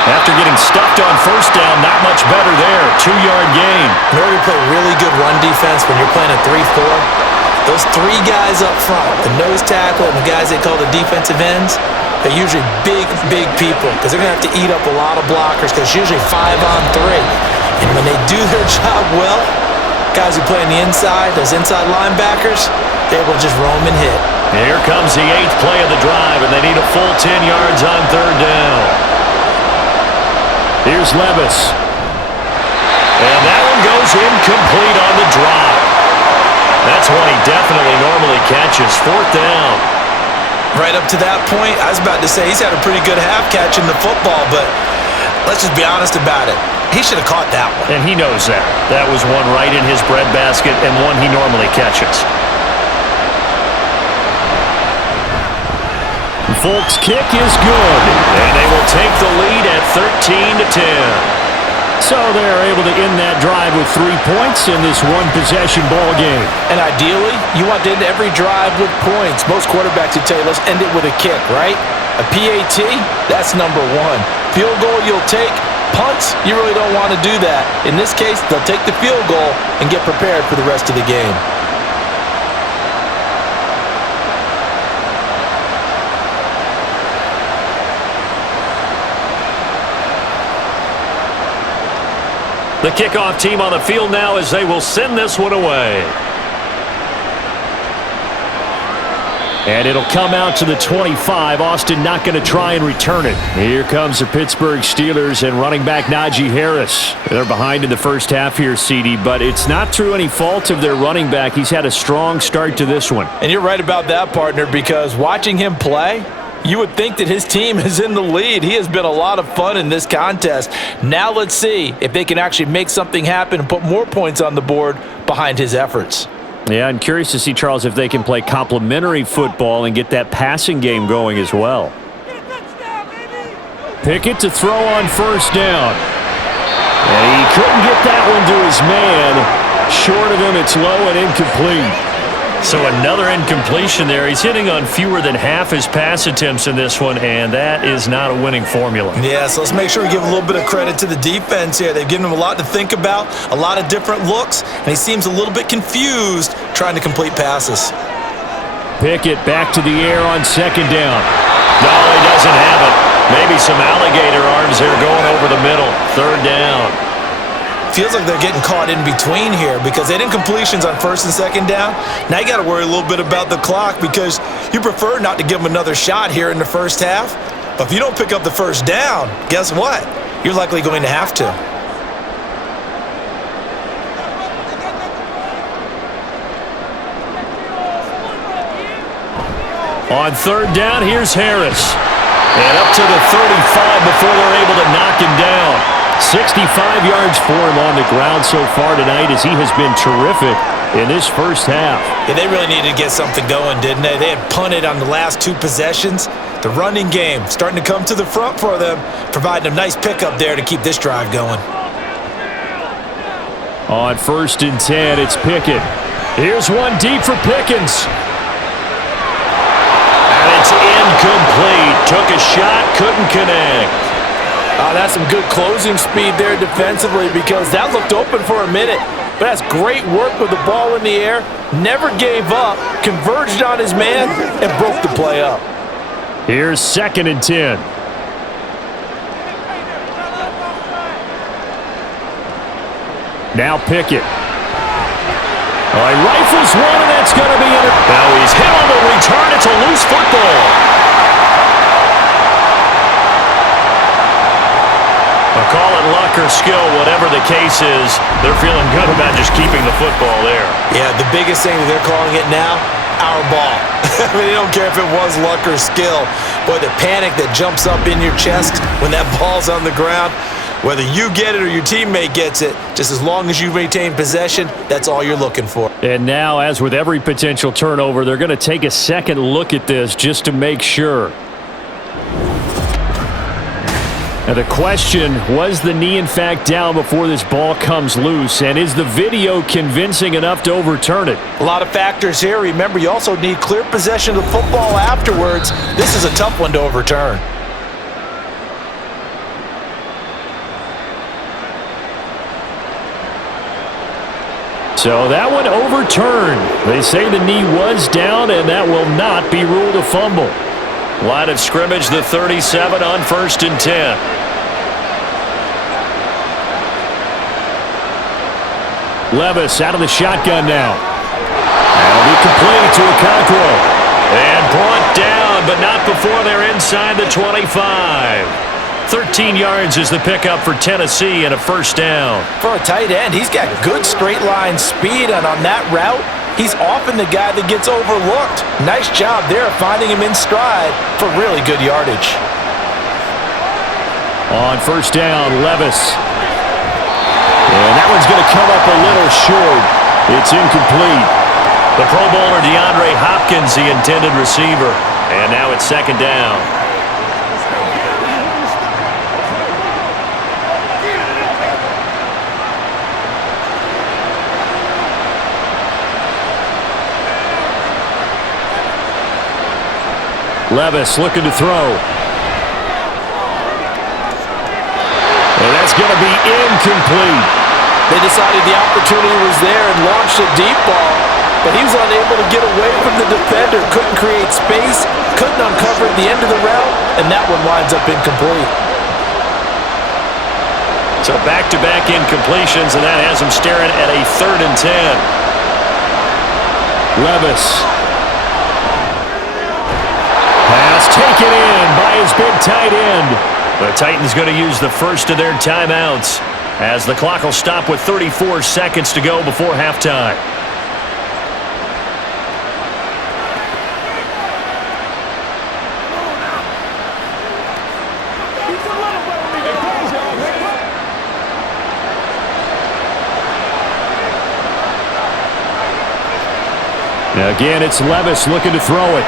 After getting stuffed on first down, not much better there. 2-yard gain. In order to play really good run defense when you're playing a 3-4, those 3 guys up front, the nose tackle and the guys they call the defensive ends, they're usually big, big people because they're going to have to eat up a lot of blockers because it's usually 5 on 3. And when they do their job well, guys who play on the inside, those inside linebackers, they're able to just roam and hit. Here comes the 8th play of the drive, and they need a full 10 yards on third down. Here's Levis. And that one goes incomplete on the drop. That's one he definitely normally catches. 4th down. Right up to that point, I was about to say he's had a pretty good half catching the football, but let's just be honest about it. He should have caught that one. And he knows that. That was one right in his breadbasket and one he normally catches. Folk's kick is good. And they will take the lead at 13-10. So they're able to end that drive with 3 points in this one-possession ball game. And ideally, you want to end every drive with points. Most quarterbacks would tell you, let's end it with a kick, right? A PAT, that's number 1. Field goal you'll take. Punts, you really don't want to do that. In this case, they'll take the field goal and get prepared for the rest of the game. The kickoff team on the field now as they will send this one away. And it'll come out to the 25. Austin not going to try and return it. Here comes the Pittsburgh Steelers and running back Najee Harris. They're behind in the first half here, CD, but it's not through any fault of their running back. He's had a strong start to this one. And you're right about that, partner, because watching him play, you would think that his team is in the lead. He has been a lot of fun in this contest. Now let's see if they can actually make something happen and put more points on the board behind his efforts. Yeah, I'm curious to see, Charles, if they can play complementary football and get that passing game going as well. Pickett to throw on first down. And he couldn't get that one to his man. Short of him, it's low and incomplete. So another incompletion there. He's hitting on fewer than half his pass attempts in this one, and that is not a winning formula. Yeah, so let's make sure we give a little bit of credit to the defense here. They've given him a lot to think about, a lot of different looks, and he seems a little bit confused trying to complete passes. Pickett back to the air on second down. No, he doesn't have it. Maybe some alligator arms there going over the middle. Third down. Feels like they're getting caught in between here because they didn't completions on first and second down. Now you got to worry a little bit about the clock because you prefer not to give them another shot here in the first half. But if you don't pick up the first down, guess what? You're likely going to have to. On third down, here's Harris. And up to the 35 before they're able to knock 65 yards for him on the ground so far tonight as he has been terrific in this first half. Yeah, they really needed to get something going, didn't they? They had punted on the last 2 possessions. The running game starting to come to the front for them, providing a nice pickup there to keep this drive going. On 1st and 10, it's Pickett. Here's one deep for Pickens. And it's incomplete. Took a shot, couldn't connect. That's some good closing speed there defensively because that looked open for a minute. But that's great work with the ball in the air. Never gave up, converged on his man, and broke the play up. Here's 2nd and 10. Now Pickett. Oh, he rifles one, and that's going to be in. Now he's hit on the return. It's a loose football. I'll call it luck or skill, whatever the case is. They're feeling good about just keeping the football there. Yeah, the biggest thing that they're calling it now, our ball. I mean, they don't care if it was luck or skill. But the panic that jumps up in your chest when that ball's on the ground, whether you get it or your teammate gets it, just as long as you retain possession, that's all you're looking for. And now, as with every potential turnover, they're going to take a second look at this just to make sure. Now the question, was the knee in fact down before this ball comes loose? And is the video convincing enough to overturn it? A lot of factors here. Remember, you also need clear possession of the football afterwards. This is a tough one to overturn. So that one overturned. They say the knee was down, and that will not be ruled a fumble. Line of scrimmage, the 37 on 1st and 10. Levis out of the shotgun now. That'll be complete to Okonkwo. And brought down, but not before they're inside the 25. 13 yards is the pickup for Tennessee and a 1st down. For a tight end, he's got good straight line speed, and on that route, he's often the guy that gets overlooked. Nice job there finding him in stride for really good yardage. On 1st down, Levis. And that one's going to come up a little short. It's incomplete. The Pro Bowler DeAndre Hopkins, the intended receiver. And now it's 2nd down. Levis looking to throw. And that's going to be incomplete. They decided the opportunity was there and launched a deep ball, but he was unable to get away from the defender, couldn't create space, couldn't uncover at the end of the route, and that one winds up incomplete. So back-to-back incompletions, and that has him staring at a 3rd and 10. Levis. Pass taken in by his big tight end. The Titans going to use the first of their timeouts as the clock will stop with 34 seconds to go before halftime. Again, it's Levis looking to throw it.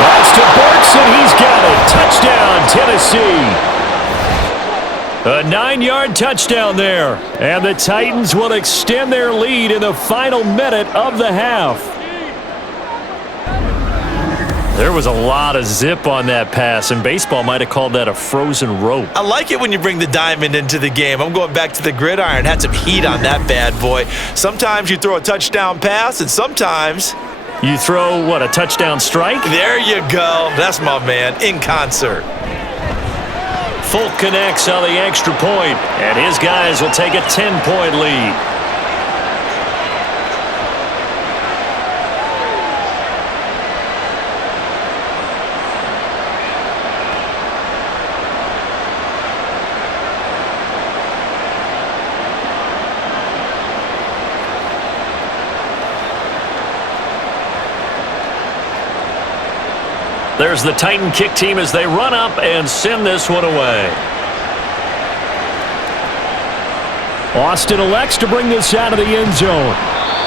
That's to Burks, and he's got it. Touchdown, Tennessee. A 9-yard touchdown there. And the Titans will extend their lead in the final minute of the half. There was a lot of zip on that pass, and baseball might have called that a frozen rope. I like it when you bring the diamond into the game. I'm going back to the gridiron. Had some heat on that bad boy. Sometimes you throw a touchdown pass, and sometimes you throw, what, a touchdown strike? There you go. That's my man, in concert. Folk connects on the extra point, and his guys will take a 10-point lead. There's the Titan kick team as they run up and send this one away. Austin elects to bring this out of the end zone.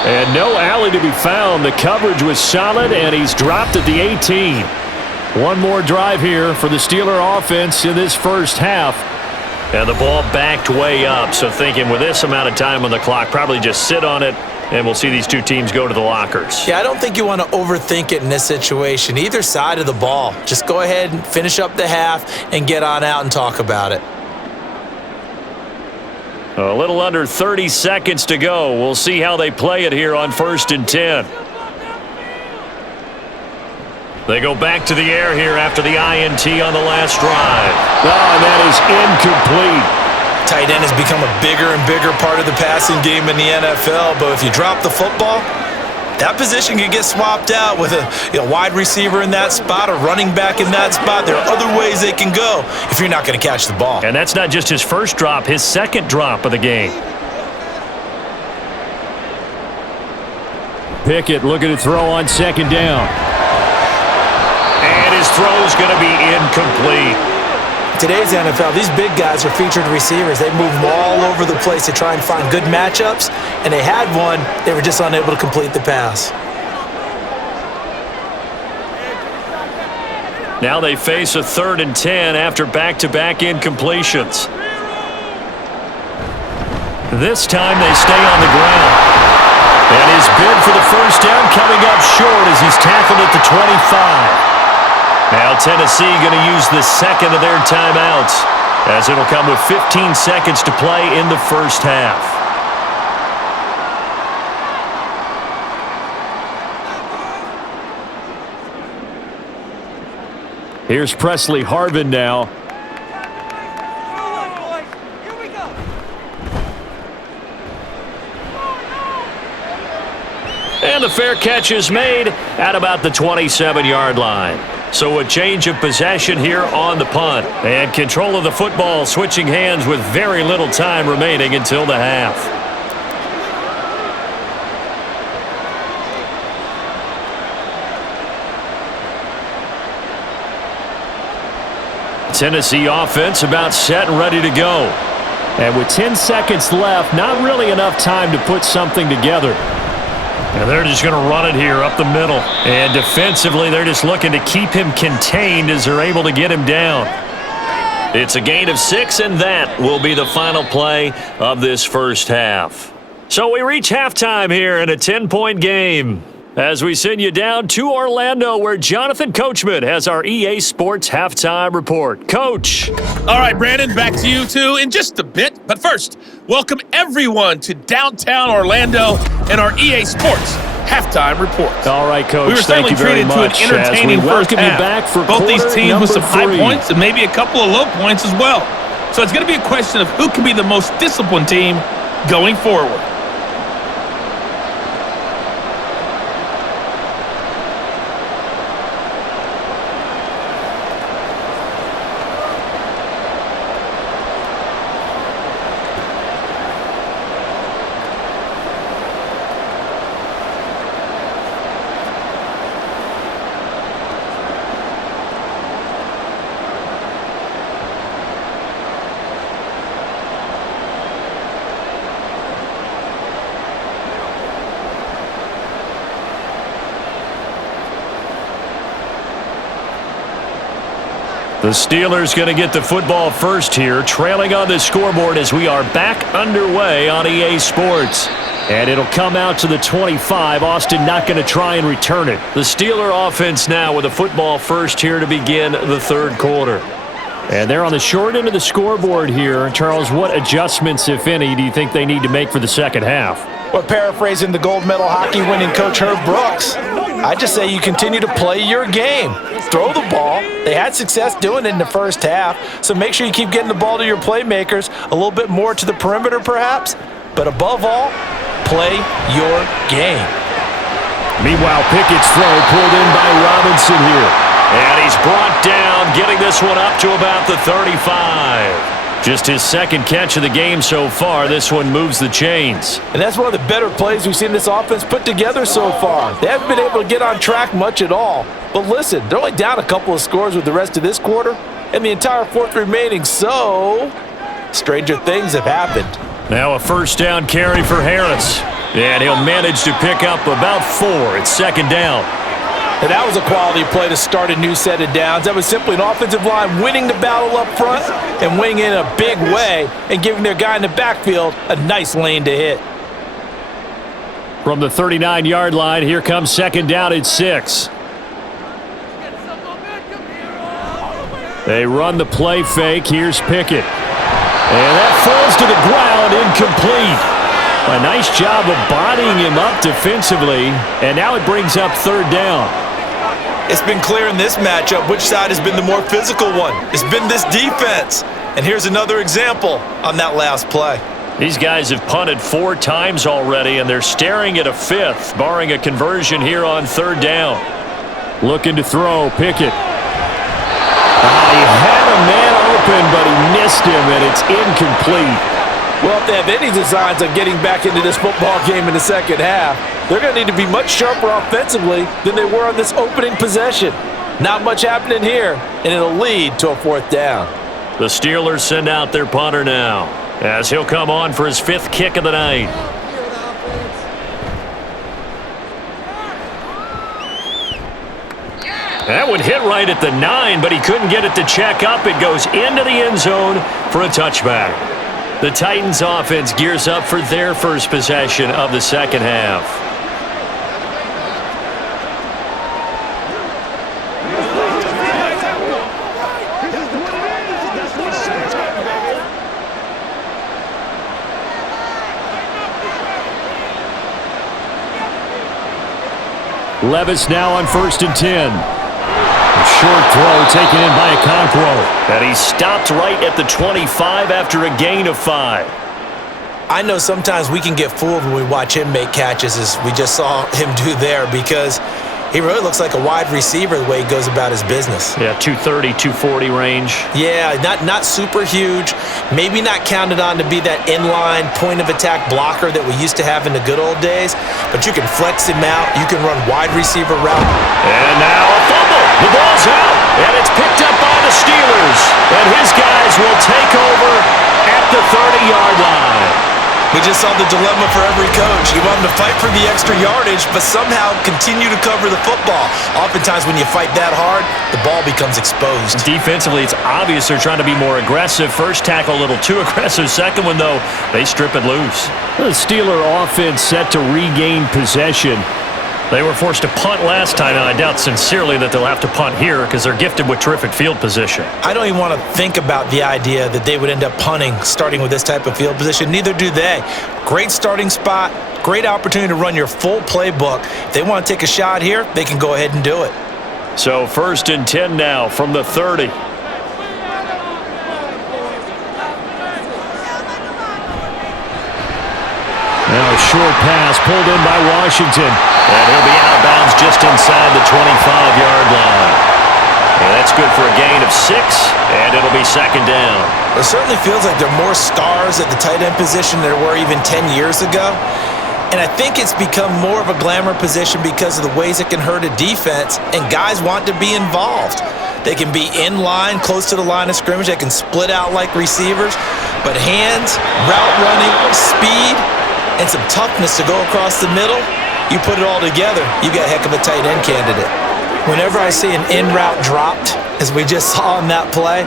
And no alley to be found. The coverage was solid, and he's dropped at the 18. One more drive here for the Steeler offense in this first half. And the ball backed way up, so thinking with this amount of time on the clock, probably just sit on it, and we'll see these two teams go to the lockers. Yeah, I don't think you want to overthink it in this situation. Either side of the ball. Just go ahead and finish up the half and get on out and talk about it. A little under 30 seconds to go. We'll see how they play it here on 1st and 10. They go back to the air here after the INT on the last drive. Oh, that is incomplete. Tight end has become a bigger and bigger part of the passing game in the NFL, but if you drop the football, that position can get swapped out with a wide receiver in that spot, a running back in that spot. There are other ways they can go if you're not going to catch the ball. And that's not just his first drop, his second drop of the game. Pickett looking to throw on 2nd down. And his throw's going to be incomplete. Today's NFL, these big guys are featured receivers. They move all over the place to try and find good matchups, and they had one. They were just unable to complete the pass. Now they face a 3rd and 10 after back-to-back incompletions. This time they stay on the ground. And his bid for the first down coming up short as he's tackled at the 25. Now Tennessee going to use the second of their timeouts as it'll come with 15 seconds to play in the first half. Here's Presley Harvin now. And the fair catch is made at about the 27-yard line. So a change of possession here on the punt. And control of the football switching hands with very little time remaining until the half. Tennessee offense about set and ready to go. And with 10 seconds left, not really enough time to put something together. And they're just going to run it here up the middle. And defensively, they're just looking to keep him contained as they're able to get him down. It's a gain of 6, and that will be the final play of this first half. So we reach halftime here in a 10-point game as we send you down to Orlando, where Jonathan Coachman has our EA Sports halftime report. Coach. All right, Brandon, back to you two in just a bit. But first, welcome everyone to downtown Orlando and our EA Sports halftime report. All right, Coach. We were certainly treated to an entertaining first half. Back for both these teams with some high 3. points and maybe a couple of low points as well. So it's going to be a question of who can be the most disciplined team going forward. The Steelers going to get the football first here, trailing on the scoreboard as we are back underway on EA Sports. And it'll come out to the 25. Austin not going to try and return it. The Steeler offense now with the football first here to begin the third quarter. And they're on the short end of the scoreboard here. Charles, what adjustments, if any, do you think they need to make for the second half? Well, paraphrasing the gold medal hockey winning coach Herb Brooks, I just say you continue to play your game. Throw the ball. They had success doing it in the first half, so make sure you keep getting the ball to your playmakers, a little bit more to the perimeter perhaps, but above all, play your game. Meanwhile, Pickett's throw pulled in by Robinson here. And he's brought down, getting this one up to about the 35. Just his second catch of the game so far. This one moves the chains. And that's one of the better plays we've seen this offense put together so far. They haven't been able to get on track much at all. But listen, they're only down a couple of scores with the rest of this quarter and the entire fourth remaining, so stranger things have happened. Now a first down carry for Harris. And he'll manage to pick up about 4. It's second down. And that was a quality play to start a new set of downs. That was simply an offensive line winning the battle up front and winning in a big way and giving their guy in the backfield a nice lane to hit. From the 39-yard line, here comes second down at 6. They run the play fake. Here's Pickett. And that falls to the ground, incomplete. A nice job of bodying him up defensively, and now it brings up third down. It's been clear in this matchup which side has been the more physical one. It's been this defense. And here's another example on that last play. These guys have punted 4 times already, and they're staring at a 5th, barring a conversion here on third down. Looking to throw, Pickett. He had a man open, but he missed him, and it's incomplete. Well, if they have any designs on getting back into this football game in the second half, they're going to need to be much sharper offensively than they were on this opening possession. Not much happening here, and it'll lead to a fourth down. The Steelers send out their punter now, as he'll come on for his 5th kick of the night. That would hit right at the 9, but he couldn't get it to check up. It goes into the end zone for a touchback. The Titans offense gears up for their first possession of the second half. Levis now on 1st and 10. A short throw taken in by Okonkwo. And he stopped right at the 25 after a gain of 5. I know sometimes we can get fooled when we watch him make catches, as we just saw him do there, because he really looks like a wide receiver the way he goes about his business. Yeah, 230, 240 range. Yeah, not super huge. Maybe not counted on to be that inline point-of-attack blocker that we used to have in the good old days, but you can flex him out. You can run wide receiver route. And now a fumble. The ball's out, and it's picked up by the Steelers. And his guys will take over at the 30-yard line. We just saw the dilemma for every coach. You want them to fight for the extra yardage, but somehow continue to cover the football. Oftentimes when you fight that hard, the ball becomes exposed. Defensively, it's obvious they're trying to be more aggressive. First tackle a little too aggressive. Second one, though, they strip it loose. The Steeler offense set to regain possession. They were forced to punt last time, and I doubt sincerely that they'll have to punt here because they're gifted with terrific field position. I don't even want to think about the idea that they would end up punting starting with this type of field position. Neither do they. Great starting spot, great opportunity to run your full playbook. If they want to take a shot here, they can go ahead and do it. So 1st and 10 now from the 30. Now a short pass pulled in by Washington. And he'll be out of bounds just inside the 25-yard line. And that's good for a gain of 6, and it'll be second down. It certainly feels like there are more stars at the tight end position than there were even 10 years ago. And I think it's become more of a glamour position because of the ways it can hurt a defense, and guys want to be involved. They can be in line, close to the line of scrimmage. They can split out like receivers. But hands, route running, speed, and some toughness to go across the middle, you put it all together, you got a heck of a tight end candidate. Whenever I see an in route dropped, as we just saw in that play,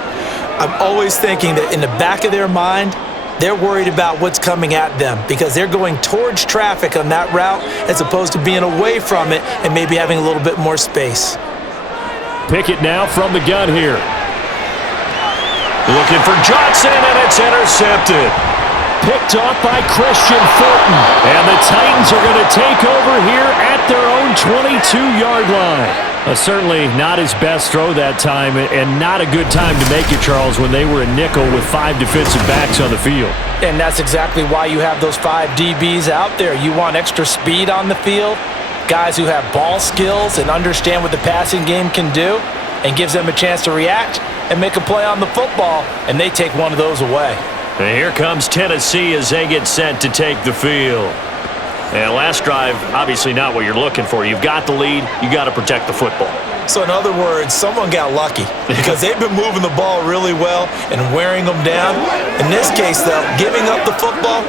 I'm always thinking that in the back of their mind, they're worried about what's coming at them because they're going towards traffic on that route as opposed to being away from it and maybe having a little bit more space. Pickett now from the gun here. Looking for Johnson, and it's intercepted. Picked off by Christian Fulton. And the Titans are going to take over here at their own 22-yard line. Certainly not his best throw that time, and not a good time to make it, Charles, when they were a nickel with 5 defensive backs on the field. And that's exactly why you have those 5 DBs out there. You want extra speed on the field, guys who have ball skills and understand what the passing game can do, and gives them a chance to react and make a play on the football, and they take one of those away. And here comes Tennessee as they get set to take the field. And last drive, obviously not what you're looking for. You've got the lead. You got to protect the football. So in other words, someone got lucky because they've been moving the ball really well and wearing them down. In this case, though, giving up the football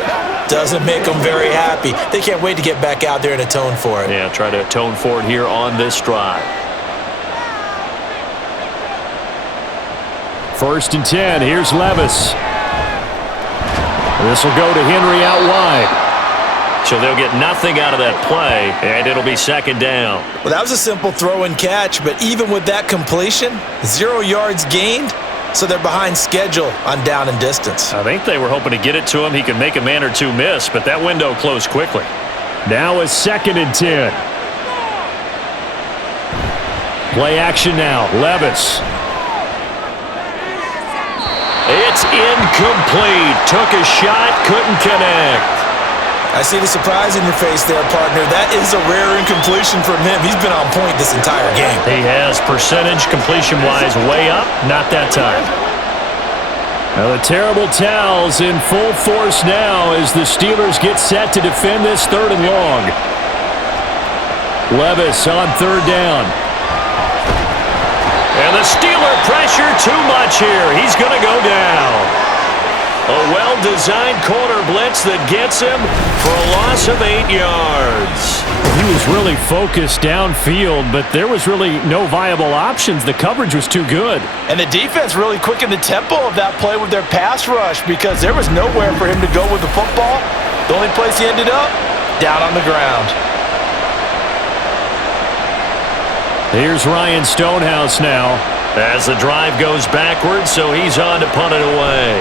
doesn't make them very happy. They can't wait to get back out there and atone for it. Yeah, try to atone for it here on this drive. 1st and 10. Here's Levis. This will go to Henry out wide. So they'll get nothing out of that play, and it'll be 2nd down. Well, that was a simple throw and catch, but even with that completion, 0 yards gained, so they're behind schedule on down and distance. I think they were hoping to get it to him. He could make a man or two miss, but that window closed quickly. Now it's 2nd and 10. Play action now. Levis. It's incomplete. Took a shot, couldn't connect. I see the surprise in your face there, partner. That is a rare incompletion from him. He's been on point this entire game. He has. Percentage completion-wise way up. Not that time. Now the terrible towels in full force now as the Steelers get set to defend this 3rd and long. Levis on 3rd down. And the Steeler pressure too much here. He's going to go down. A well-designed corner blitz that gets him for a loss of 8 yards. He was really focused downfield, but there was really no viable options. The coverage was too good. And the defense really quickened the tempo of that play with their pass rush because there was nowhere for him to go with the football. The only place he ended up, down on the ground. Here's Ryan Stonehouse now. As the drive goes backwards, so he's on to punt it away.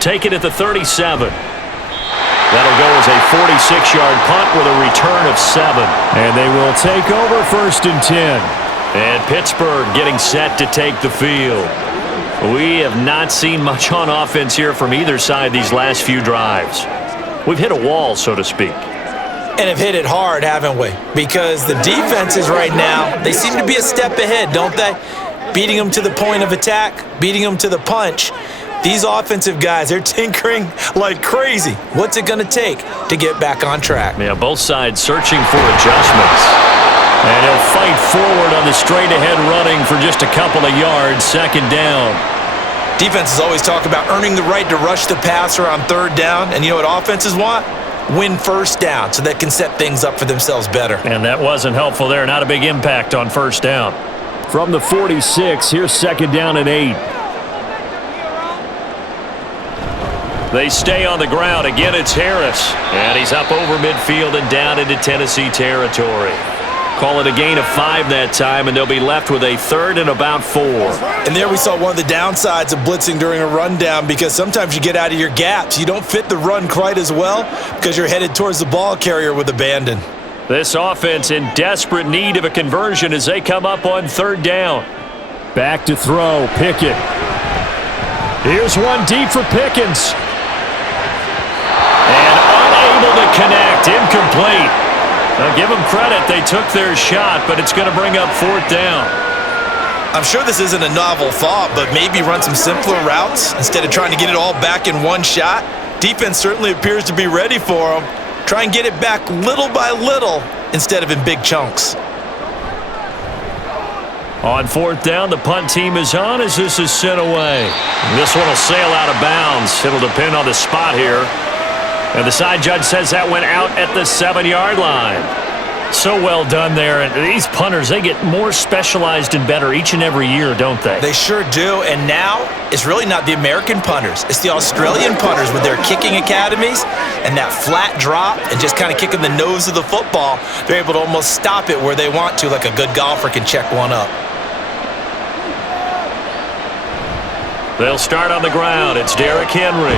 Take it at the 37. That'll go as a 46-yard punt with a return of 7. And they will take over 1st and 10. And Pittsburgh getting set to take the field. We have not seen much on offense here from either side these last few drives. We've hit a wall, so to speak. And have hit it hard, haven't we? Because the defenses right now, they seem to be a step ahead, don't they? Beating them to the point of attack, beating them to the punch. These offensive guys, they're tinkering like crazy. What's it going to take to get back on track? Yeah, both sides searching for adjustments. And he'll fight forward on the straight-ahead running for just a couple of yards, 2nd down. Defenses always talk about earning the right to rush the passer on 3rd down. And you know what offenses want? Win 1st down so they can set things up for themselves better. And that wasn't helpful there. Not a big impact on 1st down. From the 46, here's 2nd down and 8. They stay on the ground. Again, it's Harris. And he's up over midfield and down into Tennessee territory. Call it a gain of 5 that time, and they'll be left with a 3rd and about 4. And there we saw one of the downsides of blitzing during a rundown because sometimes you get out of your gaps. You don't fit the run quite as well because you're headed towards the ball carrier with abandon. This offense in desperate need of a conversion as they come up on 3rd down. Back to throw, Pickett. Here's one deep for Pickens. And unable to connect, incomplete. Now give them credit, they took their shot, but it's going to bring up 4th down. I'm sure this isn't a novel thought, but maybe run some simpler routes instead of trying to get it all back in one shot. Defense certainly appears to be ready for them. Try and get it back little by little instead of in big chunks. On 4th down, the punt team is on as this is sent away. This one will sail out of bounds. It'll depend on the spot here. And the side judge says that went out at the 7-yard line. So well done there. And these punters, they get more specialized and better each and every year, don't they? They sure do. And now it's really not the American punters. It's the Australian punters with their kicking academies and that flat drop and just kind of kicking the nose of the football. They're able to almost stop it where they want to, like a good golfer can check one up. They'll start on the ground. It's Derrick Henry.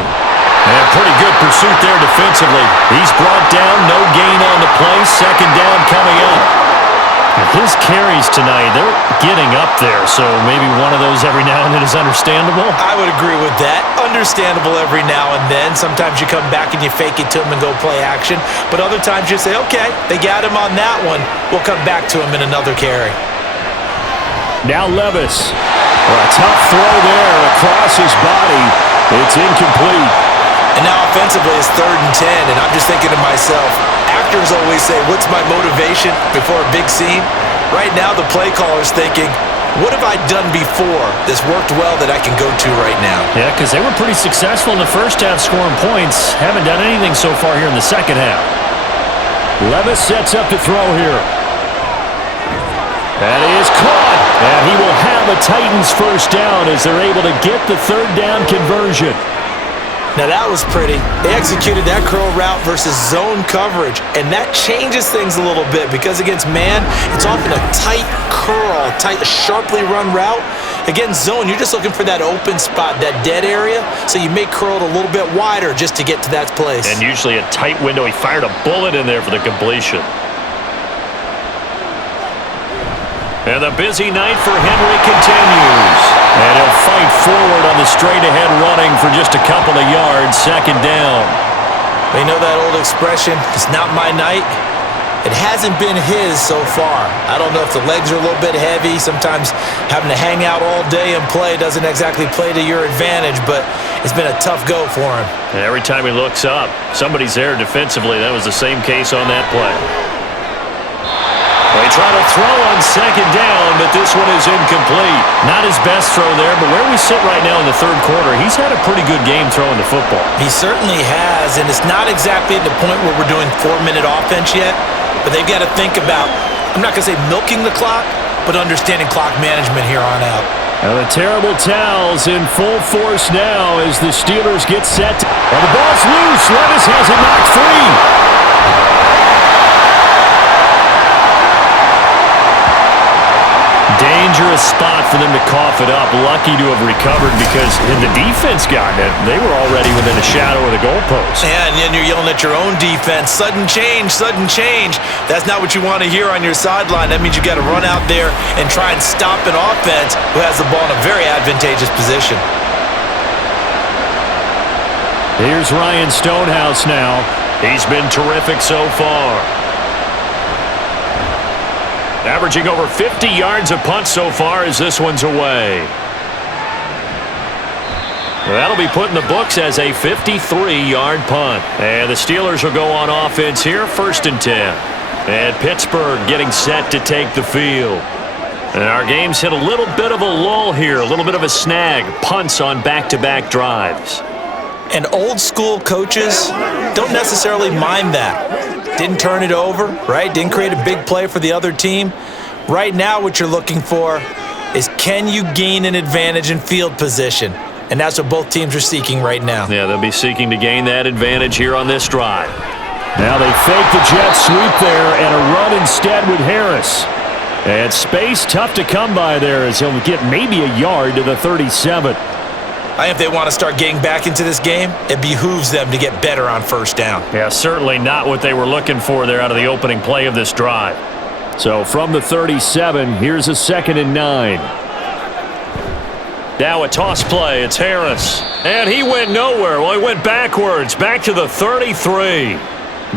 And pretty good pursuit there defensively. He's brought down, no gain on the play. 2nd down coming up. His carries tonight, they're getting up there, so maybe one of those every now and then is understandable. I would agree with that. Understandable every now and then. Sometimes you come back and you fake it to him and go play action. But other times you say, okay, they got him on that one. We'll come back to him in another carry. Now Levis. A tough throw there across his body. It's incomplete. And now offensively it's 3rd and 10, and I'm just thinking to myself, actors always say, what's my motivation before a big scene? Right now the play caller's thinking, what have I done before that's worked well that I can go to right now? Yeah, because they were pretty successful in the first half scoring points. Haven't done anything so far here in the second half. Levis sets up to throw here. That is caught. And he will have a Titans first down as they're able to get the third down conversion. Now that was pretty. They executed that curl route versus zone coverage, and that changes things a little bit because against man, it's often a tight curl, sharply run route. Against zone, you're just looking for that open spot, that dead area, so you may curl it a little bit wider just to get to that place. And usually a tight window. He fired a bullet in there for the completion. And the busy night for Henry continues. And he'll fight forward on the straight-ahead running for just a couple of yards, second down. You know that old expression, it's not my night? It hasn't been his so far. I don't know if the legs are a little bit heavy. Sometimes having to hang out all day and play doesn't exactly play to your advantage, but it's been a tough go for him. And every time he looks up, somebody's there defensively. That was the same case on that play. They try to throw on second down, but this one is incomplete. Not his best throw there, but where we sit right now in the third quarter, he's had a pretty good game throwing the football. He certainly has, and it's not exactly at the point where we're doing 4-minute offense yet, but they've got to think about, I'm not going to say milking the clock, but understanding clock management here on out. Now the terrible towels in full force now as the Steelers get set. And the ball's loose. Levis has it knocked free. Dangerous spot for them to cough it up. Lucky to have recovered because the defense got it. They were already within a shadow of the goalpost. Yeah, and then you're yelling at your own defense. Sudden change, sudden change. That's not what you want to hear on your sideline. That means you got to run out there and try and stop an offense who has the ball in a very advantageous position. Here's Ryan Stonehouse now. He's been terrific so far. Averaging over 50 yards a punt so far as this one's away. That'll be put in the books as a 53-yard punt. And the Steelers will go on offense here, 1st and 10. And Pittsburgh getting set to take the field. And our game's hit a little bit of a lull here, a little bit of a snag. Punts on back-to-back drives. And old-school coaches don't necessarily mind that. Didn't turn it over, right? Didn't create a big play for the other team. Right now what you're looking for is can you gain an advantage in field position? And that's what both teams are seeking right now. Yeah, they'll be seeking to gain that advantage here on this drive. Now they fake the jet sweep there and a run instead with Harris. And space tough to come by there as he'll get maybe a yard to the 37. I think if they want to start getting back into this game, it behooves them to get better on first down. Yeah, certainly not what they were looking for there out of the opening play of this drive. So from the 37, here's a 2nd and 9. Now a toss play. It's Harris. And he went nowhere. Well, he went backwards, back to the 33.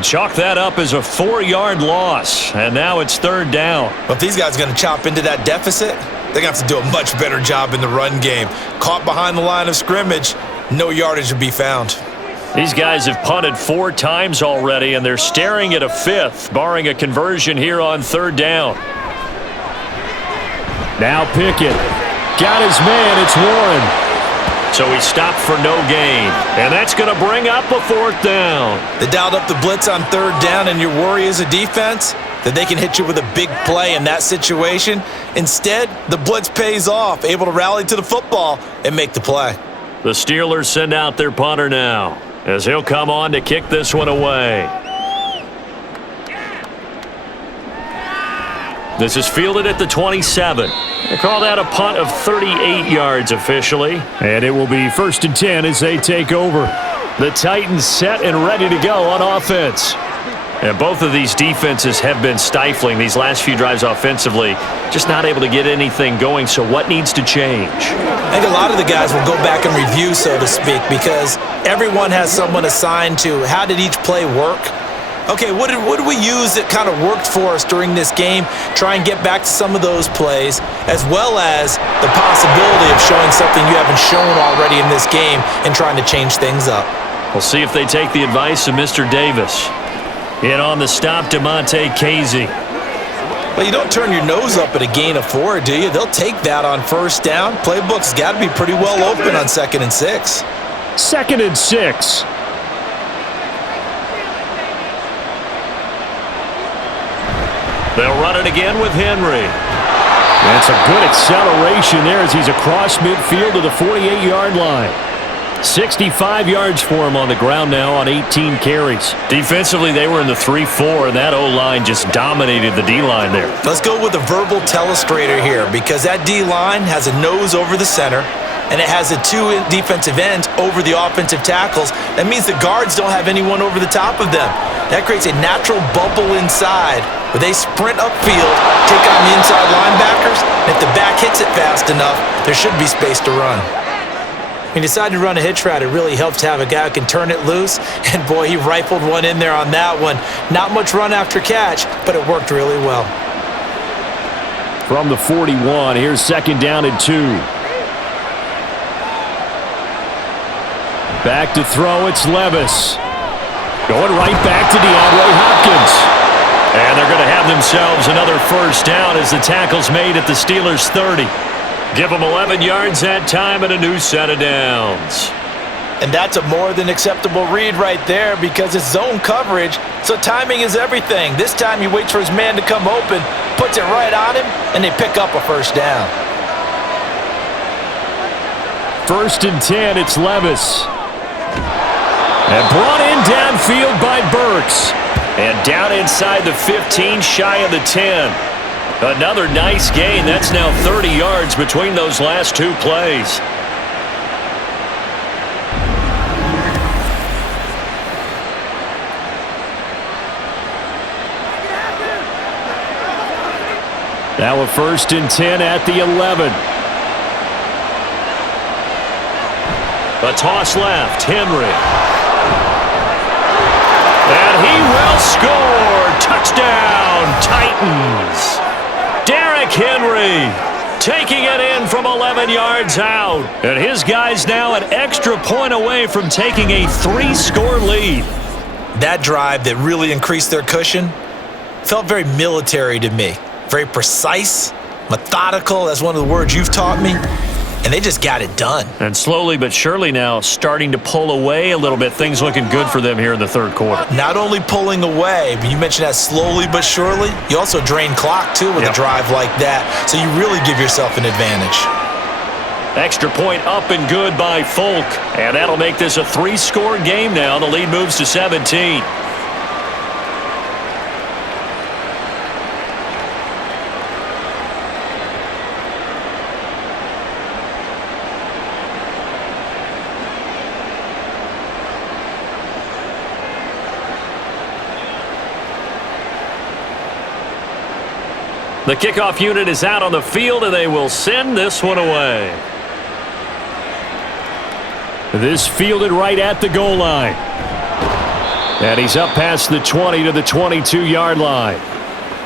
Chalk that up as a 4-yard loss. And now it's 3rd down. But if these guys are going to chop into that deficit, they're going to have to do a much better job in the run game. Caught behind the line of scrimmage, no yardage to be found. These guys have punted 4 times already, and they're staring at a 5th, barring a conversion here on 3rd down. Now Pickett. Got his man. It's Warren. So he stopped for no gain. And that's going to bring up a 4th down. They dialed up the blitz on 3rd down, and your worry as a defense that they can hit you with a big play in that situation. Instead, the blitz pays off, able to rally to the football and make the play. The Steelers send out their punter now as he'll come on to kick this one away. This is fielded at the 27. They call that a punt of 38 yards officially. And it will be 1st and 10 as they take over. The Titans set and ready to go on offense. And both of these defenses have been stifling these last few drives offensively. Just not able to get anything going, so what needs to change? I think a lot of the guys will go back and review, so to speak, because everyone has someone assigned to how did each play work. Okay, what did we use that kind of worked for us during this game? Try and get back to some of those plays, as well as the possibility of showing something you haven't shown already in this game and trying to change things up. We'll see if they take the advice of Mr. Davis. In on the stop, DeMonte Casey. Well, you don't turn your nose up at a gain of 4, do you? They'll take that on first down. Playbook's got to be pretty well open on 2nd and 6. 2nd and 6. They'll run it again with Henry. That's a good acceleration there as he's across midfield to the 48-yard line. 65 yards for him on the ground now on 18 carries. Defensively, they were in the 3-4, and that O-line just dominated the D-line there. Let's go with a verbal telestrator here because that D-line has a nose over the center, and it has the 2 defensive ends over the offensive tackles. That means the guards don't have anyone over the top of them. That creates a natural bubble inside where they sprint upfield, take on the inside linebackers, and if the back hits it fast enough, there should be space to run. He decided to run a hitch route. It really helps to have a guy who can turn it loose, and boy, he rifled one in there on that one. Not much run after catch, but it worked really well. From the 41, here's 2nd down and 2. Back to throw, it's Levis. Going right back to DeAndre Hopkins. And they're going to have themselves another first down as the tackle's made at the Steelers' 30. Give them 11 yards that time and a new set of downs. And that's a more than acceptable read right there because it's zone coverage, so timing is everything. This time he waits for his man to come open, puts it right on him, and they pick up a first down. 1st and 10, it's Levis. And brought in downfield by Burks. And down inside the 15, shy of the 10. Another nice gain. That's now 30 yards between those last 2 plays. Now a 1st and 10 at the 11. A toss left, Henry. And he will score. Touchdown, Titans. Derrick Henry taking it in from 11 yards out. And his guys now an extra point away from taking a 3-score lead. That drive that really increased their cushion felt very military to me. Very precise, methodical. That's one of the words you've taught me. And they just got it done. And slowly but surely now starting to pull away a little bit. Things looking good for them here in the 3rd quarter. Not only pulling away, but you mentioned that slowly but surely. You also drain clock, too, with a drive like that. So you really give yourself an advantage. Extra point up and good by Folk. And that'll make this a 3-score game now. The lead moves to 17. The kickoff unit is out on the field, and they will send this one away. This fielded right at the goal line. And he's up past the 20 to the 22-yard line.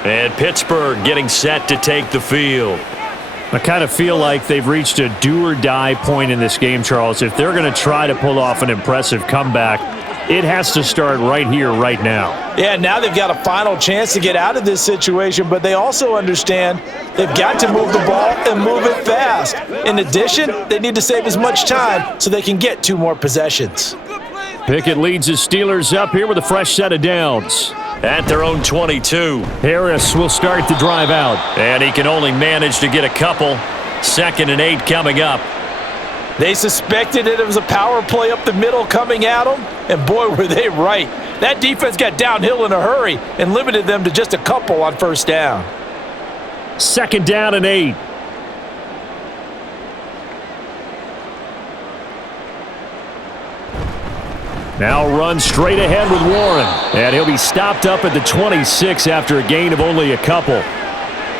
And Pittsburgh getting set to take the field. I kind of feel like they've reached a do-or-die point in this game, Charles. If they're going to try to pull off an impressive comeback, it has to start right here, right now. Yeah, now they've got a final chance to get out of this situation, but they also understand they've got to move the ball and move it fast. In addition, they need to save as much time so they can get 2 more possessions. Pickett leads the Steelers up here with a fresh set of downs. At their own 22. Harris will start the drive out. And he can only manage to get a couple. 2nd and 8 coming up. They suspected it was a power play up the middle coming at them, and boy, were they right. That defense got downhill in a hurry and limited them to just a couple on first down. 2nd down and 8. Now run straight ahead with Warren. And he'll be stopped up at the 26 after a gain of only a couple.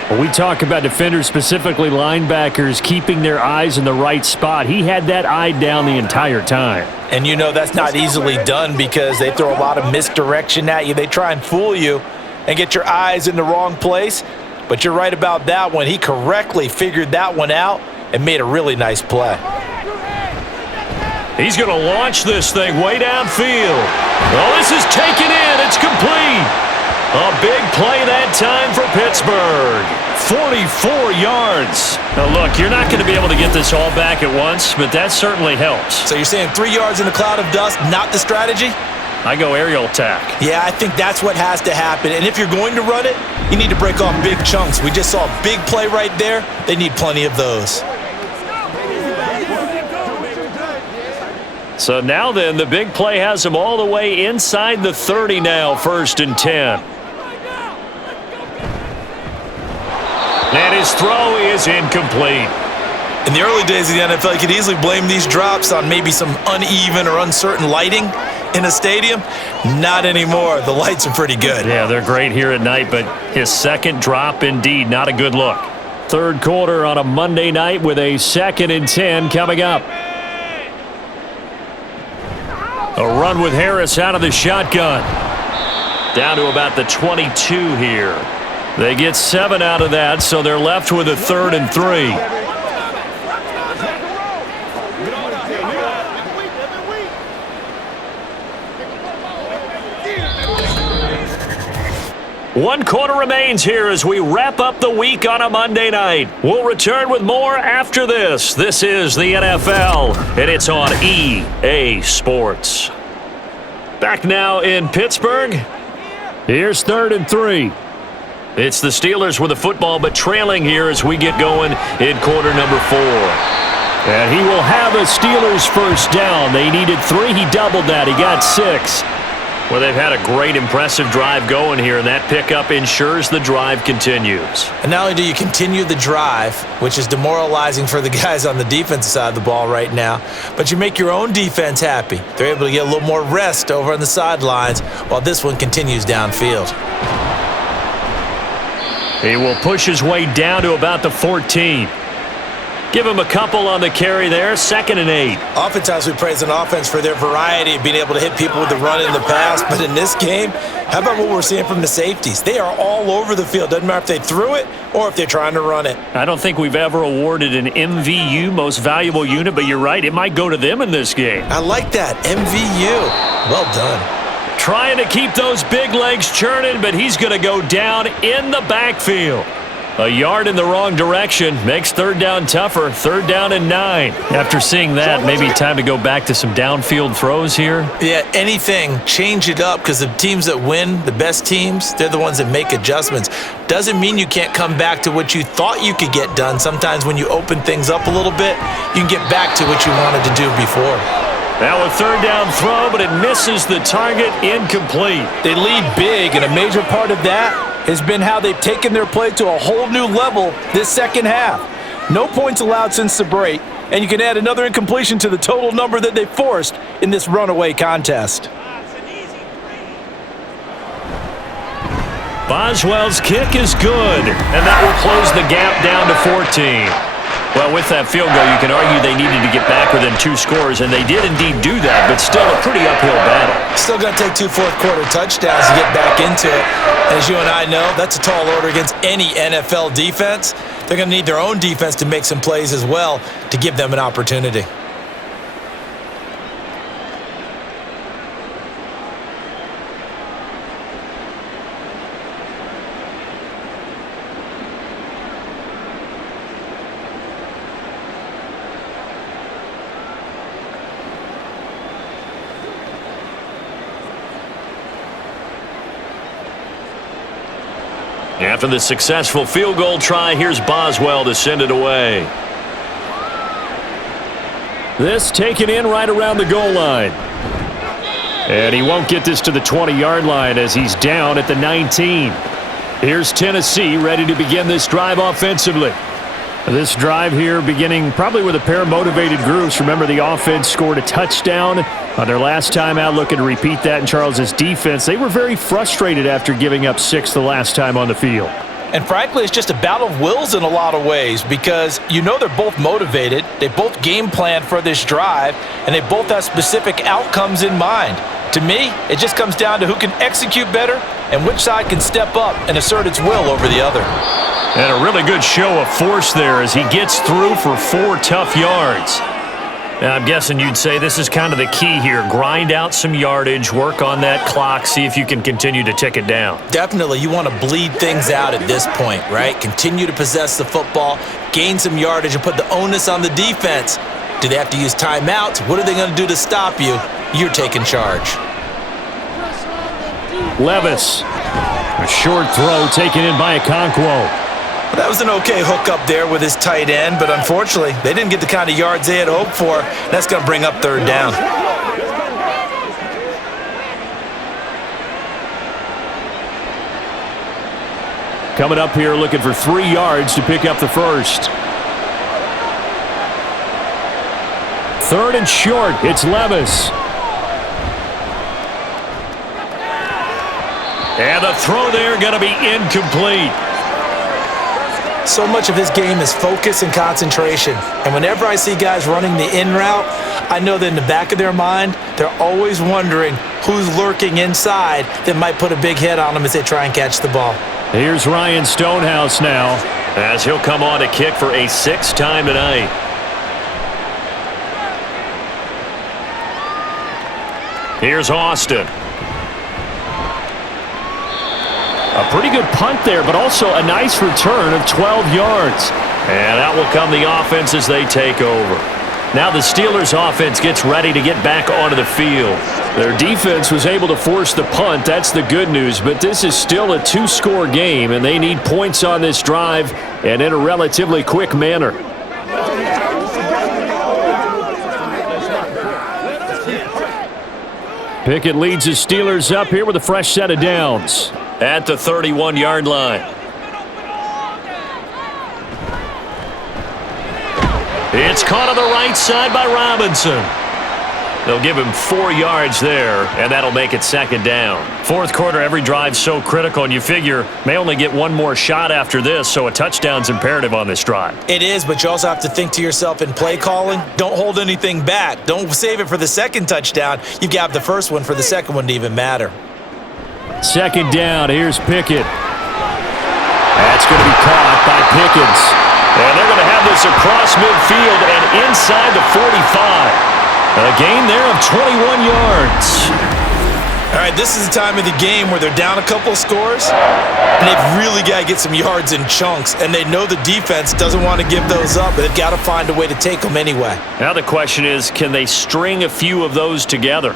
When we talk about defenders, specifically linebackers, keeping their eyes in the right spot, he had that eye down the entire time. And you know that's not easily done because they throw a lot of misdirection at you. They try and fool you and get your eyes in the wrong place. But you're right about that one. He correctly figured that one out and made a really nice play. He's going to launch this thing way downfield. Oh, this is taken in. It's complete. A big play that time for Pittsburgh. 44 yards. Now, look, you're not going to be able to get this all back at once, but that certainly helps. So you're saying 3 yards in a cloud of dust, not the strategy? I go aerial attack. Yeah, I think that's what has to happen. And if you're going to run it, you need to break off big chunks. We just saw a big play right there. They need plenty of those. So now then, the big play has him all the way inside the 30 now, 1st and 10. And his throw is incomplete. In the early days of the NFL, you could easily blame these drops on maybe some uneven or uncertain lighting in a stadium. Not anymore. The lights are pretty good. Yeah, they're great here at night, but his second drop, indeed, not a good look. Third quarter on a Monday night with a 2nd and 10 coming up. A run with Harris out of the shotgun. Down to about the 22 here. They get 7 out of that, so they're left with a 3rd and 3. One quarter remains here as we wrap up the week on a Monday night. We'll return with more after this. This is the NFL, and it's on EA Sports. Back now in Pittsburgh. Here's 3rd and 3. It's the Steelers with the football, but trailing here as we get going in quarter number 4. And he will have a Steelers first down. They needed 3. He doubled that. He got 6. Well, they've had a great, impressive drive going here, and that pickup ensures the drive continues. And not only do you continue the drive, which is demoralizing for the guys on the defensive side of the ball right now, but you make your own defense happy. They're able to get a little more rest over on the sidelines while this one continues downfield. He will push his way down to about the 14. Give him a couple on the carry there, 2nd and 8. Oftentimes we praise an offense for their variety of being able to hit people with the run in the pass, but in this game, how about what we're seeing from the safeties? They are all over the field. Doesn't matter if they threw it or if they're trying to run it. I don't think we've ever awarded an MVU, most valuable unit, but you're right, it might go to them in this game. I like that, MVU. Well done. Trying to keep those big legs churning, but he's going to go down in the backfield. A yard in the wrong direction makes 3rd down tougher. 3rd down and 9. After seeing that, maybe time to go back to some downfield throws here. Yeah, anything. Change it up because the teams that win, the best teams, they're the ones that make adjustments. Doesn't mean you can't come back to what you thought you could get done. Sometimes when you open things up a little bit, you can get back to what you wanted to do before. Now a 3rd down throw, but it misses the target, incomplete. They lead big, and a major part of that has been how they've taken their play to a whole new level this second half. No points allowed since the break, and you can add another incompletion to the total number that they forced in this runaway contest. Boswell's kick is good, and that will close the gap down to 14. Well, with that field goal, you can argue they needed to get back within 2 scores, and they did indeed do that, but still a pretty uphill battle. Still going to take 2 fourth-quarter touchdowns to get back into it. As you and I know, that's a tall order against any NFL defense. They're going to need their own defense to make some plays as well to give them an opportunity. After the successful field goal try, here's Boswell to send it away. This taken in right around the goal line. And he won't get this to the 20-yard line as he's down at the 19. Here's Tennessee ready to begin this drive offensively. This drive here beginning probably with a pair of motivated groups. Remember, the offense scored a touchdown on their last time out, looking to repeat that in Charles's defense. They were very frustrated after giving up 6 the last time on the field. And frankly, it's just a battle of wills in a lot of ways because you know they're both motivated, they both game plan for this drive, and they both have specific outcomes in mind. To me, it just comes down to who can execute better and which side can step up and assert its will over the other. And a really good show of force there as he gets through for 4 tough yards. Now, I'm guessing you'd say this is kind of the key here. Grind out some yardage, work on that clock, see if you can continue to tick it down. Definitely, you want to bleed things out at this point, right? Continue to possess the football, gain some yardage, and put the onus on the defense. Do they have to use timeouts? What are they going to do to stop you? You're taking charge. Levis. A short throw taken in by Okonkwo. That was an okay hook up there with his tight end, but unfortunately, they didn't get the kind of yards they had hoped for. That's going to bring up third down. Coming up here looking for 3 yards to pick up the first. 3rd and short. It's Levis. And the throw there going to be incomplete. So much of his game is focus and concentration. And whenever I see guys running the in route, I know that in the back of their mind, they're always wondering who's lurking inside that might put a big hit on them as they try and catch the ball. Here's Ryan Stonehouse now, as he'll come on to kick for a 6th time tonight. Here's Austin. A pretty good punt there, but also a nice return of 12 yards. And out will come the offense as they take over. Now the Steelers offense gets ready to get back onto the field. Their defense was able to force the punt. That's the good news, but this is still a 2-score game, and they need points on this drive and in a relatively quick manner. Pickett leads the Steelers up here with a fresh set of downs. At the 31-yard line. It's caught on the right side by Robinson. They'll give him 4 yards there, and that'll make it 2nd down. 4th quarter, every drive's so critical, and you figure may only get one more shot after this, so a touchdown's imperative on this drive. It is, but you also have to think to yourself in play calling, don't hold anything back. Don't save it for the 2nd touchdown. You've got the first one for the 2nd one to even matter. 2nd down. Here's Pickett. That's going to be caught by Pickens. And they're going to have this across midfield and inside the 45. A gain there of 21 yards. All right, this is the time of the game where they're down a couple scores, and they've really got to get some yards in chunks, and they know the defense doesn't want to give those up, but they've got to find a way to take them anyway. Now the question is, can they string a few of those together?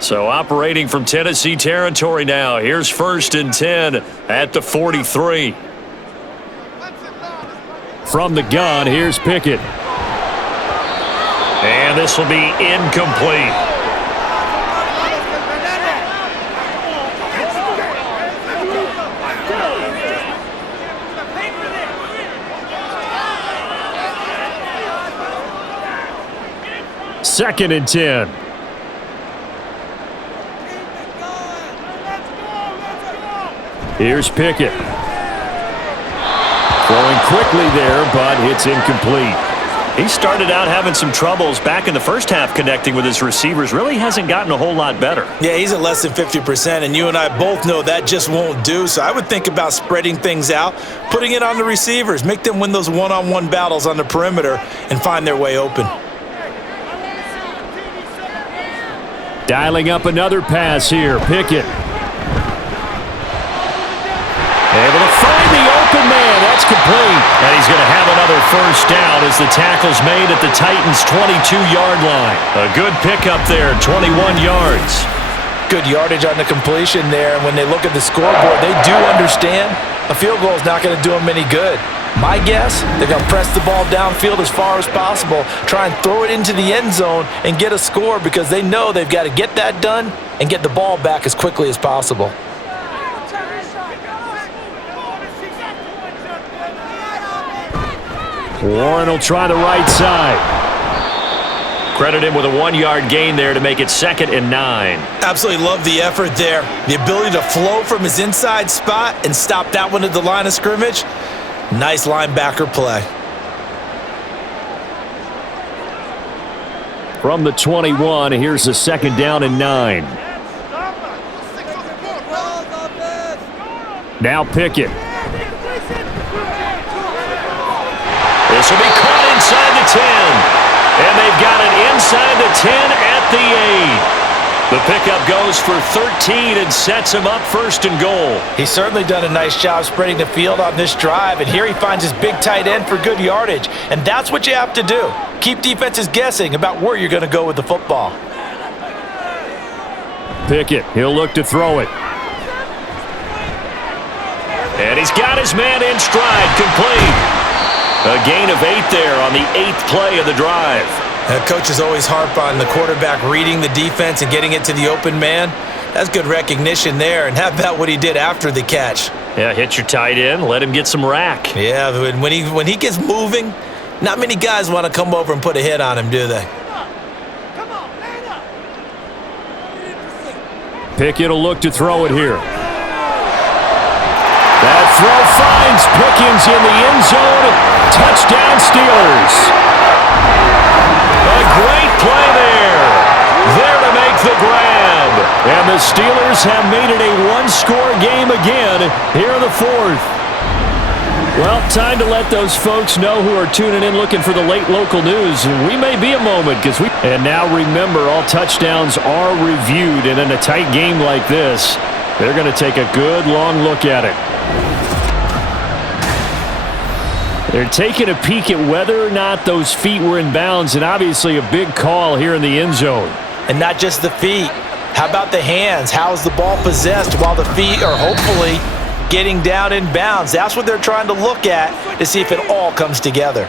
So operating from Tennessee territory now. Here's 1st and 10 at the 43. From the gun, here's Pickett. And this will be incomplete. Second and 10. Here's Pickett. Throwing quickly there, but it's incomplete. He started out having some troubles back in the first half connecting with his receivers. Really hasn't gotten a whole lot better. Yeah, he's at less than 50%, and you and I both know that just won't do. So I would think about spreading things out, putting it on the receivers, make them win those one-on-one battles on the perimeter and find their way open. Dialing up another pass here. Pickett. Able to find the open man. That's complete. And he's going to have another first down as the tackle's made at the Titans' 22-yard line. A good pickup there, 21 yards. Good yardage on the completion there. And when they look at the scoreboard, they do understand a field goal is not going to do them any good. My guess, they're going to press the ball downfield as far as possible, try and throw it into the end zone and get a score because they know they've got to get that done and get the ball back as quickly as possible. Warren will try the right side. Credit him with a 1-yard gain there to make it 2nd and 9. Absolutely love the effort there. The ability to flow from his inside spot and stop that one at the line of scrimmage. Nice linebacker play. From the 21, here's the 2nd down and 9. Now Pickett. This will be caught inside the 10. And they've got it inside the 10 at the 8. The pickup goes for 13 and sets him up first and goal. He's certainly done a nice job spreading the field on this drive, and here he finds his big tight end for good yardage. And that's what you have to do. Keep defenses guessing about where you're going to go with the football. Pickett, he'll look to throw it. And he's got his man in stride, complete. A gain of 8 there on the 8th play of the drive. Coaches always harp on the quarterback reading the defense and getting it to the open man. That's good recognition there. And how about what he did after the catch? Yeah, hit your tight end, let him get some rack. Yeah, when he gets moving, not many guys want to come over and put a hit on him, do they? Pickett will look to throw it here. That throw finds Pickens in the end zone. Touchdown, Steelers. A great play there. There to make the grab. And the Steelers have made it a one-score game again here in the 4th. Well, time to let those folks know who are tuning in looking for the late local news. We may be a moment because we... And now remember, all touchdowns are reviewed. And in a tight game like this, they're going to take a good long look at it. They're taking a peek at whether or not those feet were in bounds, and obviously a big call here in the end zone. And not just the feet. How about the hands? How is the ball possessed while the feet are hopefully getting down in bounds? That's what they're trying to look at to see if it all comes together.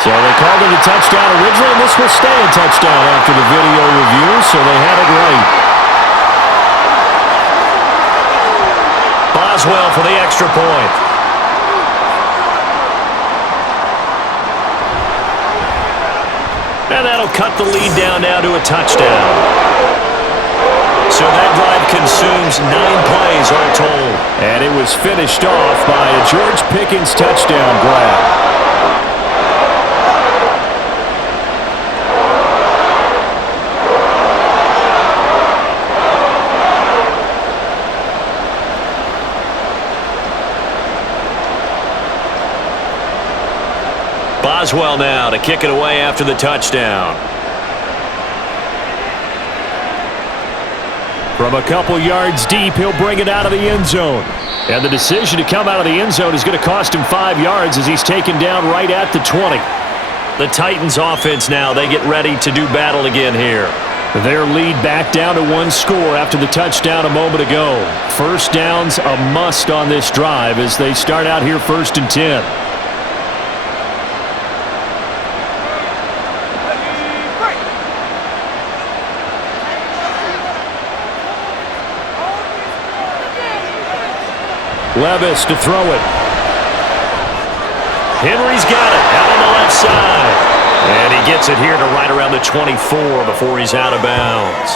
So they called it a touchdown originally, and this will stay a touchdown after the video review, so they had it right. Boswell for the extra point. And that'll cut the lead down now to a touchdown. So that drive consumes 9 plays all told. And it was finished off by a George Pickens touchdown grab. Boswell now to kick it away after the touchdown. From a couple yards deep, he'll bring it out of the end zone. And the decision to come out of the end zone is going to cost him 5 yards as he's taken down right at the 20. The Titans offense now, they get ready to do battle again here. Their lead back down to 1 score after the touchdown a moment ago. First down's a must on this drive as they start out here 1st and 10. Levis to throw it. Henry's got it out on the left side. And he gets it here to right around the 24 before he's out of bounds.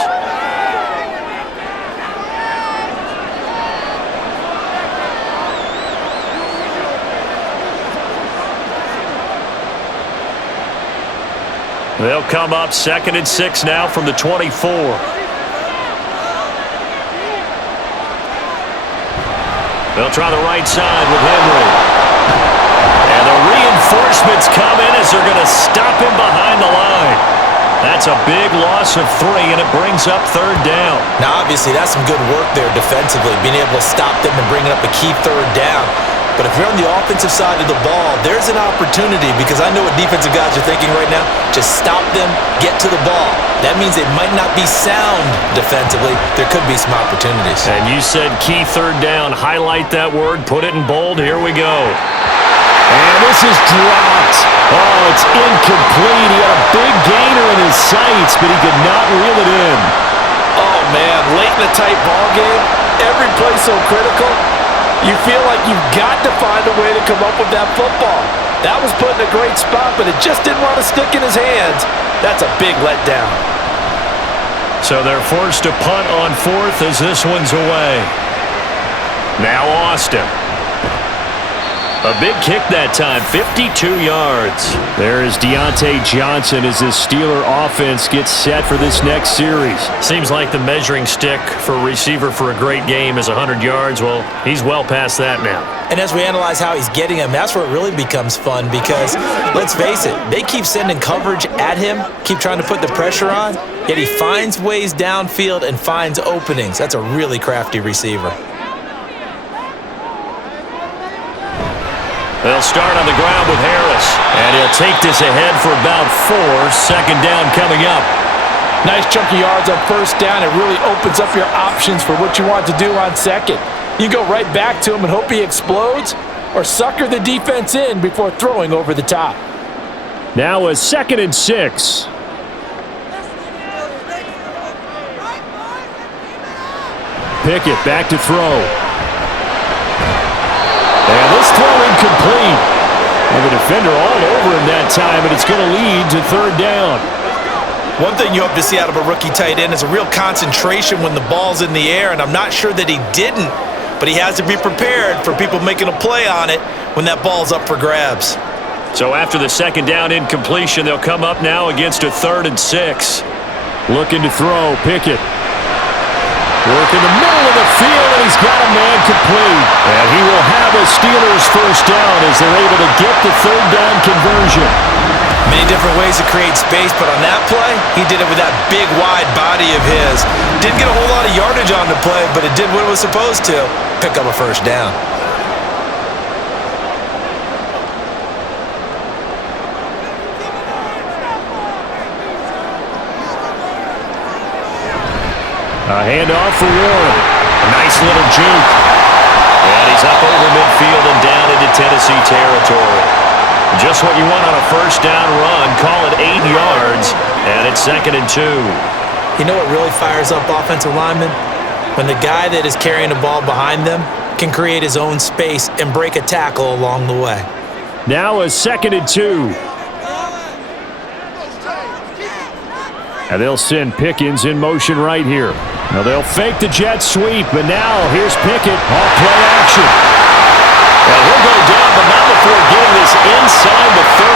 They'll come up 2nd and 6 now from the 24. They'll try the right side with Henry. And the reinforcements come in as they're going to stop him behind the line. That's a big loss of 3, and it brings up 3rd down. Now, obviously, that's some good work there defensively, being able to stop them and bringing up a key 3rd down. But if you're on the offensive side of the ball, there's an opportunity because I know what defensive guys are thinking right now. Just stop them, get to the ball. That means it might not be sound defensively. There could be some opportunities. And you said key 3rd down. Highlight that word. Put it in bold. Here we go. And this is dropped. Oh, it's incomplete. He had a big gainer in his sights, but he could not reel it in. Oh, man, late in a tight ball game, every play so critical. You feel like you've got to find a way to come up with that football. That was put in a great spot, but it just didn't want to stick in his hands. That's a big letdown. So they're forced to punt on 4th as this one's away. Now Austin. A big kick that time, 52 yards. There is Deontay Johnson as this Steeler offense gets set for this next series. Seems like the measuring stick for a receiver for a great game is 100 yards. Well, he's well past that now. And as we analyze how he's getting him, that's where it really becomes fun because, let's face it, they keep sending coverage at him, keep trying to put the pressure on, yet he finds ways downfield and finds openings. That's a really crafty receiver. They'll start on the ground with Harris, and he'll take this ahead for about 4. Second down coming up. Nice chunky yards on first down. It really opens up your options for what you want to do on second. You go right back to him and hope he explodes, or sucker the defense in before throwing over the top. Now a 2nd and 6. Pickett back to throw. And this throw incomplete. And the defender all over him that time, and it's going to lead to 3rd down. One thing you hope to see out of a rookie tight end is a real concentration when the ball's in the air, and I'm not sure that he didn't, but he has to be prepared for people making a play on it when that ball's up for grabs. So after the 2nd down incompletion, they'll come up now against a 3rd and 6. Looking to throw, Pickett. Work in the middle of the field, and he's got a man complete. And he will have a Steelers first down as they're able to get the 3rd down conversion. Many different ways to create space, but on that play, he did it with that big, wide body of his. Didn't get a whole lot of yardage on the play, but it did what it was supposed to. Pick up a first down. A handoff for Warren. A nice little juke. And he's up over midfield and down into Tennessee territory. Just what you want on a first down run. Call it 8 yards, and it's 2nd and 2. You know what really fires up offensive linemen? When the guy that is carrying the ball behind them can create his own space and break a tackle along the way. Now a 2nd and 2. And they'll send Pickens in motion right here. Now they'll fake the jet sweep, but now here's Pickett off play action. And he'll go down, but not before getting this inside the 30.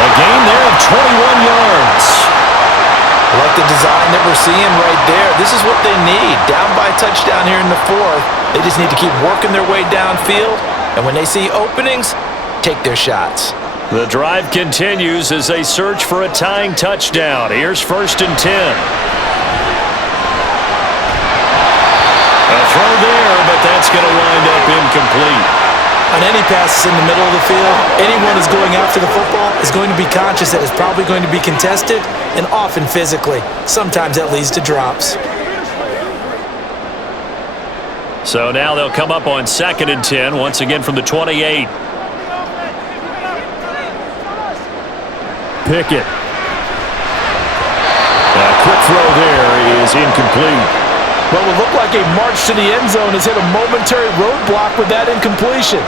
A gain there of 21 yards. I like the design that we're seeing right there. This is what they need. Down by a touchdown here in the 4th. They just need to keep working their way downfield. And when they see openings, take their shots. The drive continues as they search for a tying touchdown. Here's 1st and 10. A throw there, but that's going to wind up incomplete. On any passes in the middle of the field, anyone who's going after the football is going to be conscious that it's probably going to be contested, and often physically. Sometimes that leads to drops. So now they'll come up on 2nd and 10, once again from the 28. Pickett. A quick throw there is incomplete. What would look like a march to the end zone has hit a momentary roadblock with that incompletion.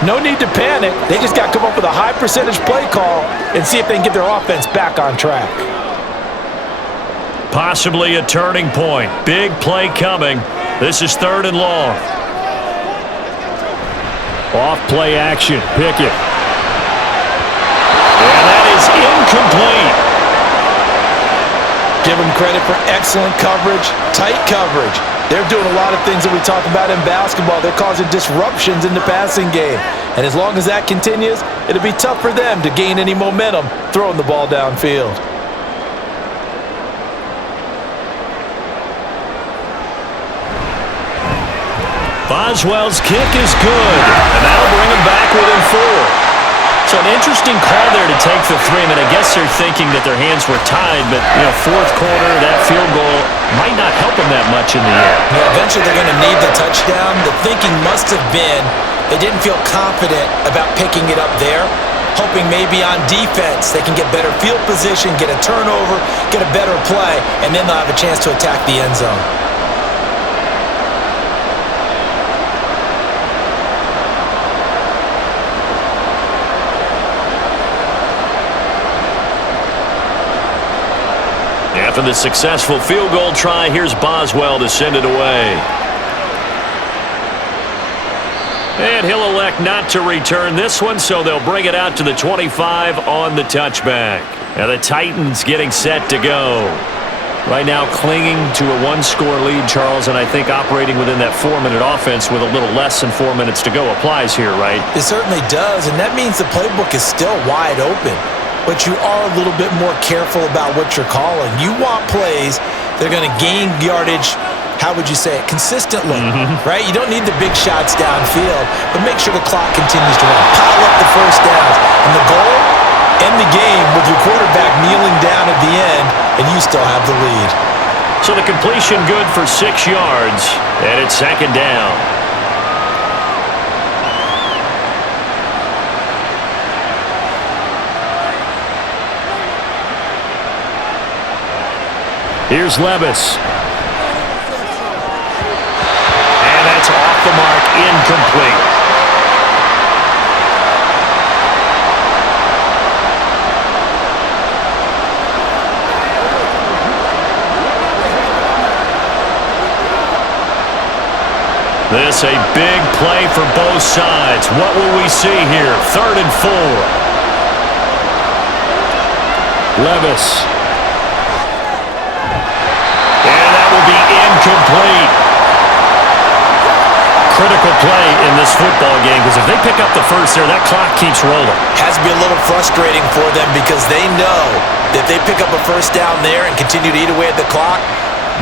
No need to panic. They just got to come up with a high percentage play call and see if they can get their offense back on track. Possibly a turning point. Big play coming. This is 3rd and long. Off play action. Pickett. And that is incomplete. Give them credit for excellent coverage, tight coverage. They're doing a lot of things that we talk about in basketball. They're causing disruptions in the passing game. And as long as that continues, it'll be tough for them to gain any momentum throwing the ball downfield. Boswell's kick is good, and that'll bring him back within 4. So an interesting call there to take the 3. I mean, I guess they're thinking that their hands were tied, but, 4th quarter, that field goal might not help them that much in the end. Yeah, eventually they're going to need the touchdown. The thinking must have been they didn't feel confident about picking it up there, hoping maybe on defense they can get better field position, get a turnover, get a better play, and then they'll have a chance to attack the end zone. After the successful field goal try, here's Boswell to send it away. And he'll elect not to return this one, so they'll bring it out to the 25 on the touchback. Now the Titans getting set to go. Right now clinging to a one-score lead, Charles, and I think operating within that 4-minute offense with a little less than 4 minutes to go applies here, right? It certainly does, and that means the playbook is still wide open. But you are a little bit more careful about what you're calling. You want plays that are going to gain yardage, how would you say it, consistently, right? You don't need the big shots downfield, but make sure the clock continues to run. Pile up the first downs. And the goal, end the game with your quarterback kneeling down at the end, and you still have the lead. So the completion good for 6 yards, and it's second down. Here's Levis. And that's off the mark, incomplete. This a big play for both sides. What will we see here? 3rd and 4. Levis. And that will be incomplete. Critical play in this football game because if they pick up the first there, that clock keeps rolling. Has to be a little frustrating for them because they know that if they pick up a first down there and continue to eat away at the clock,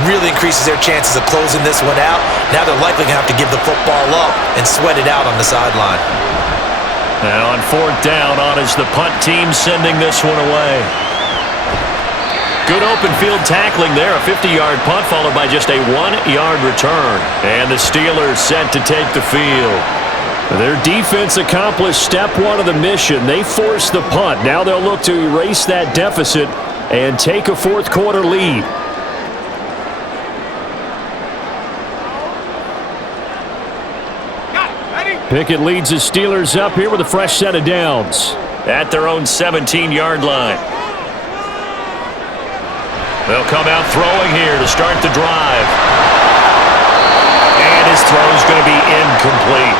really increases their chances of closing this one out. Now they're likely going to have to give the football up and sweat it out on the sideline. And on 4th down, on is the punt team sending this one away. Good open field tackling there. A 50-yard punt followed by just a 1-yard return. And the Steelers set to take the field. Their defense accomplished step 1 of the mission. They forced the punt. Now they'll look to erase that deficit and take a 4th quarter lead. Pickett leads the Steelers up here with a fresh set of downs. At their own 17-yard line. They'll come out throwing here to start the drive. And his throw is going to be incomplete.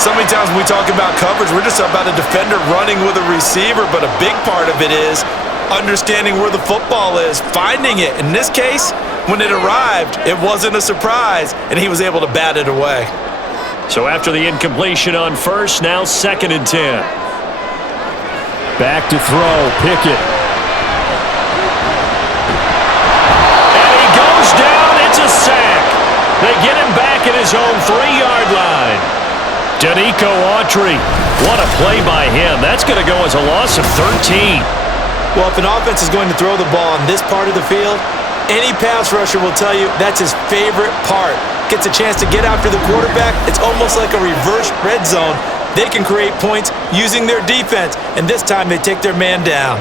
So many times when we talk about coverage, we're just about a defender running with a receiver, but a big part of it is understanding where the football is, finding it. In this case, when it arrived, it wasn't a surprise, and he was able to bat it away. So after the incompletion on first, now 2nd and 10. Back to throw, Pickett. And he goes down, it's a sack. They get him back at his own 3-yard line. Danico Autry, what a play by him. That's going to go as a loss of 13. Well, if an offense is going to throw the ball on this part of the field, any pass rusher will tell you that's his favorite part. Gets a chance to get after the quarterback. It's almost like a reverse red zone. They can create points using their defense, and this time they take their man down.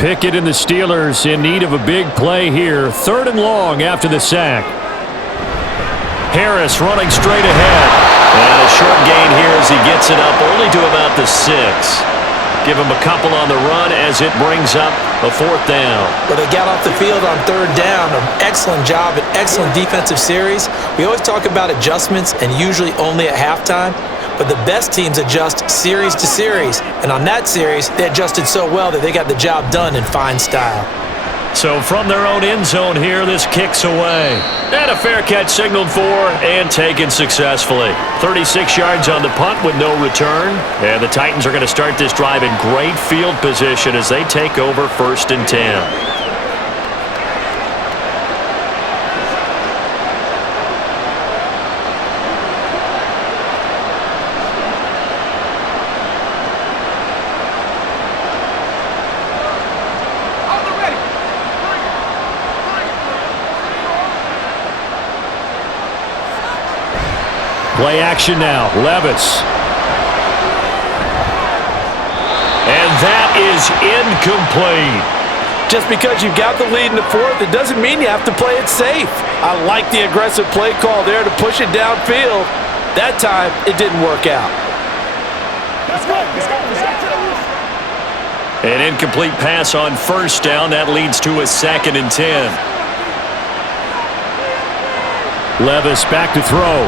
Pickett and the Steelers in need of a big play here. 3rd and long after the sack. Harris running straight ahead. And a short gain here as he gets it up only to about the 6. Give him a couple on the run as it brings up a 4th down. But they got off the field on 3rd down. An excellent job, an excellent defensive series. We always talk about adjustments and usually only at halftime. But the best teams adjust series to series. And on that series, they adjusted so well that they got the job done in fine style. So from their own end zone here, this kicks away. And a fair catch signaled for and taken successfully. 36 yards on the punt with no return. And the Titans are going to start this drive in great field position as they take over 1st and 10. Play action now. Levis. And that is incomplete. Just because you've got the lead in the 4th, it doesn't mean you have to play it safe. I like the aggressive play call there to push it downfield. That time, it didn't work out. An incomplete pass on 1st down. That leads to a 2nd and 10. Levis back to throw.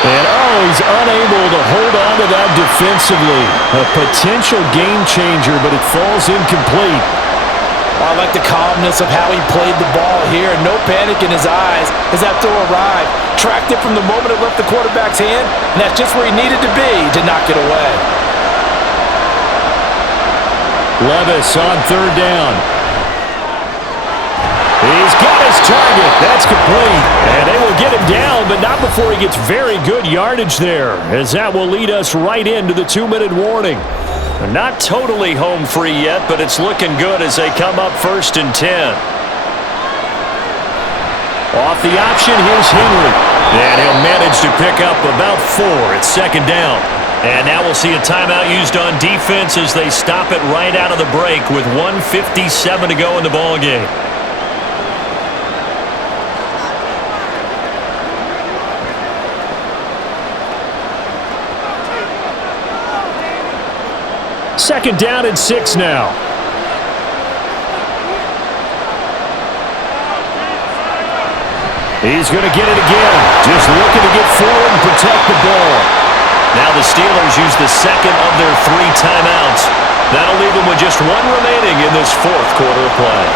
And, he's unable to hold on to that defensively. A potential game changer, but it falls incomplete. I like the calmness of how he played the ball here. No panic in his eyes as that throw arrived. Tracked it from the moment it left the quarterback's hand, and that's just where he needed to be to knock it away. Levis on third down. He's got his target. That's complete. And they will get him down, but not before he gets very good yardage there, as that will lead us right into the 2-minute warning. Not totally home free yet, but it's looking good as they come up 1st and 10. Off the option, here's Henry. And he'll manage to pick up about 4 at 2nd down. And now we'll see a timeout used on defense as they stop it right out of the break with 1:57 to go in the ballgame. Second down and 6 now. He's going to get it again. Just looking to get forward and protect the ball. Now the Steelers use the second of their 3 timeouts. That'll leave them with just 1 remaining in this 4th quarter of play.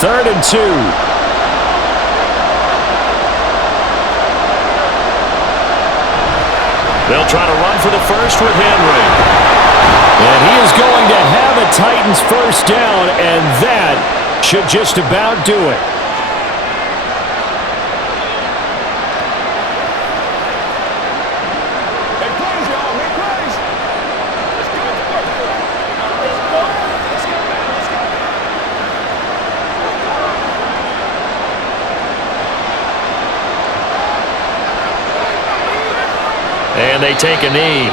Third and 2. They'll try to run for the first with Henry. And he is going to have a Titans first down, and that should just about do it. And they take a knee.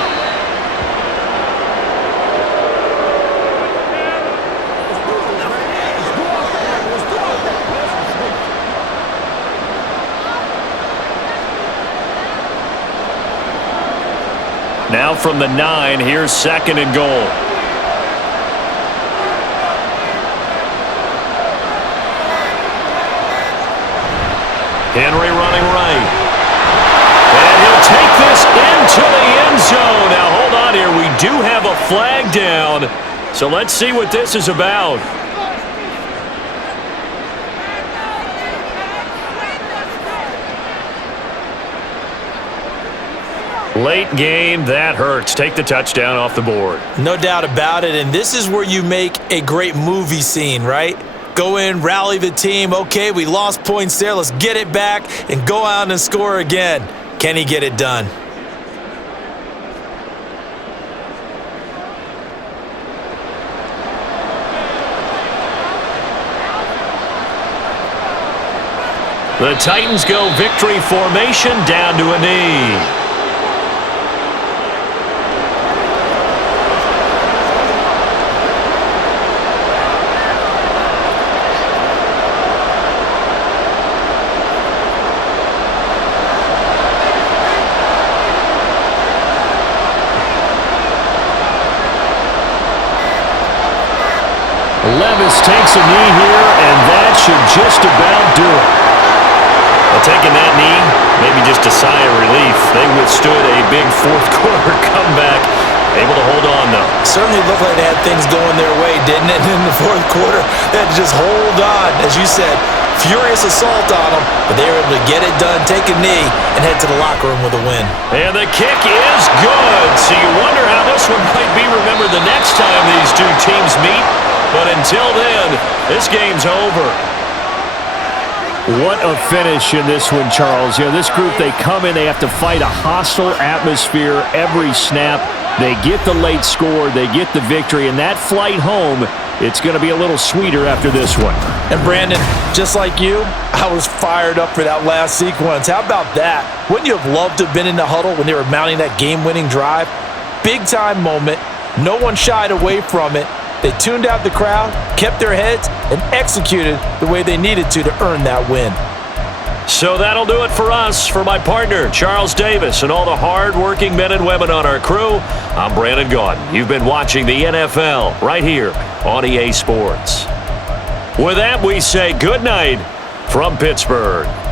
Now from the 9, here's 2nd and goal. Henry running right. And he'll take this into the end zone. Now, hold on here. We do have a flag down. So let's see what this is about. Late game, that hurts. Take the touchdown off the board. No doubt about it, and this is where you make a great movie scene, right? Go in, rally the team. Okay, we lost points there. Let's get it back and go out and score again. Can he get it done? The Titans go victory formation down to a knee. Levis takes a knee here, and that should just about do it. Well, taking that knee, maybe just a sigh of relief. They withstood a big 4th quarter comeback. Able to hold on, though. Certainly looked like they had things going their way, didn't it? In the 4th quarter, they had to just hold on. As you said, furious assault on them, but they were able to get it done, take a knee, and head to the locker room with a win. And the kick is good. So you wonder how this one might be remembered the next time these two teams meet. But until then, this game's over. What a finish in this one, Charles. You know, this group, they come in, they have to fight a hostile atmosphere every snap. They get the late score, they get the victory, and that flight home, it's going to be a little sweeter after this one. And Brandon, just like you, I was fired up for that last sequence. How about that? Wouldn't you have loved to have been in the huddle when they were mounting that game-winning drive? Big-time moment. No one shied away from it. They tuned out the crowd, kept their heads, and executed the way they needed to earn that win. So that'll do it for us. For my partner, Charles Davis, and all the hard-working men and women on our crew, I'm Brandon Gaudin. You've been watching the NFL right here on EA Sports. With that, we say good night from Pittsburgh.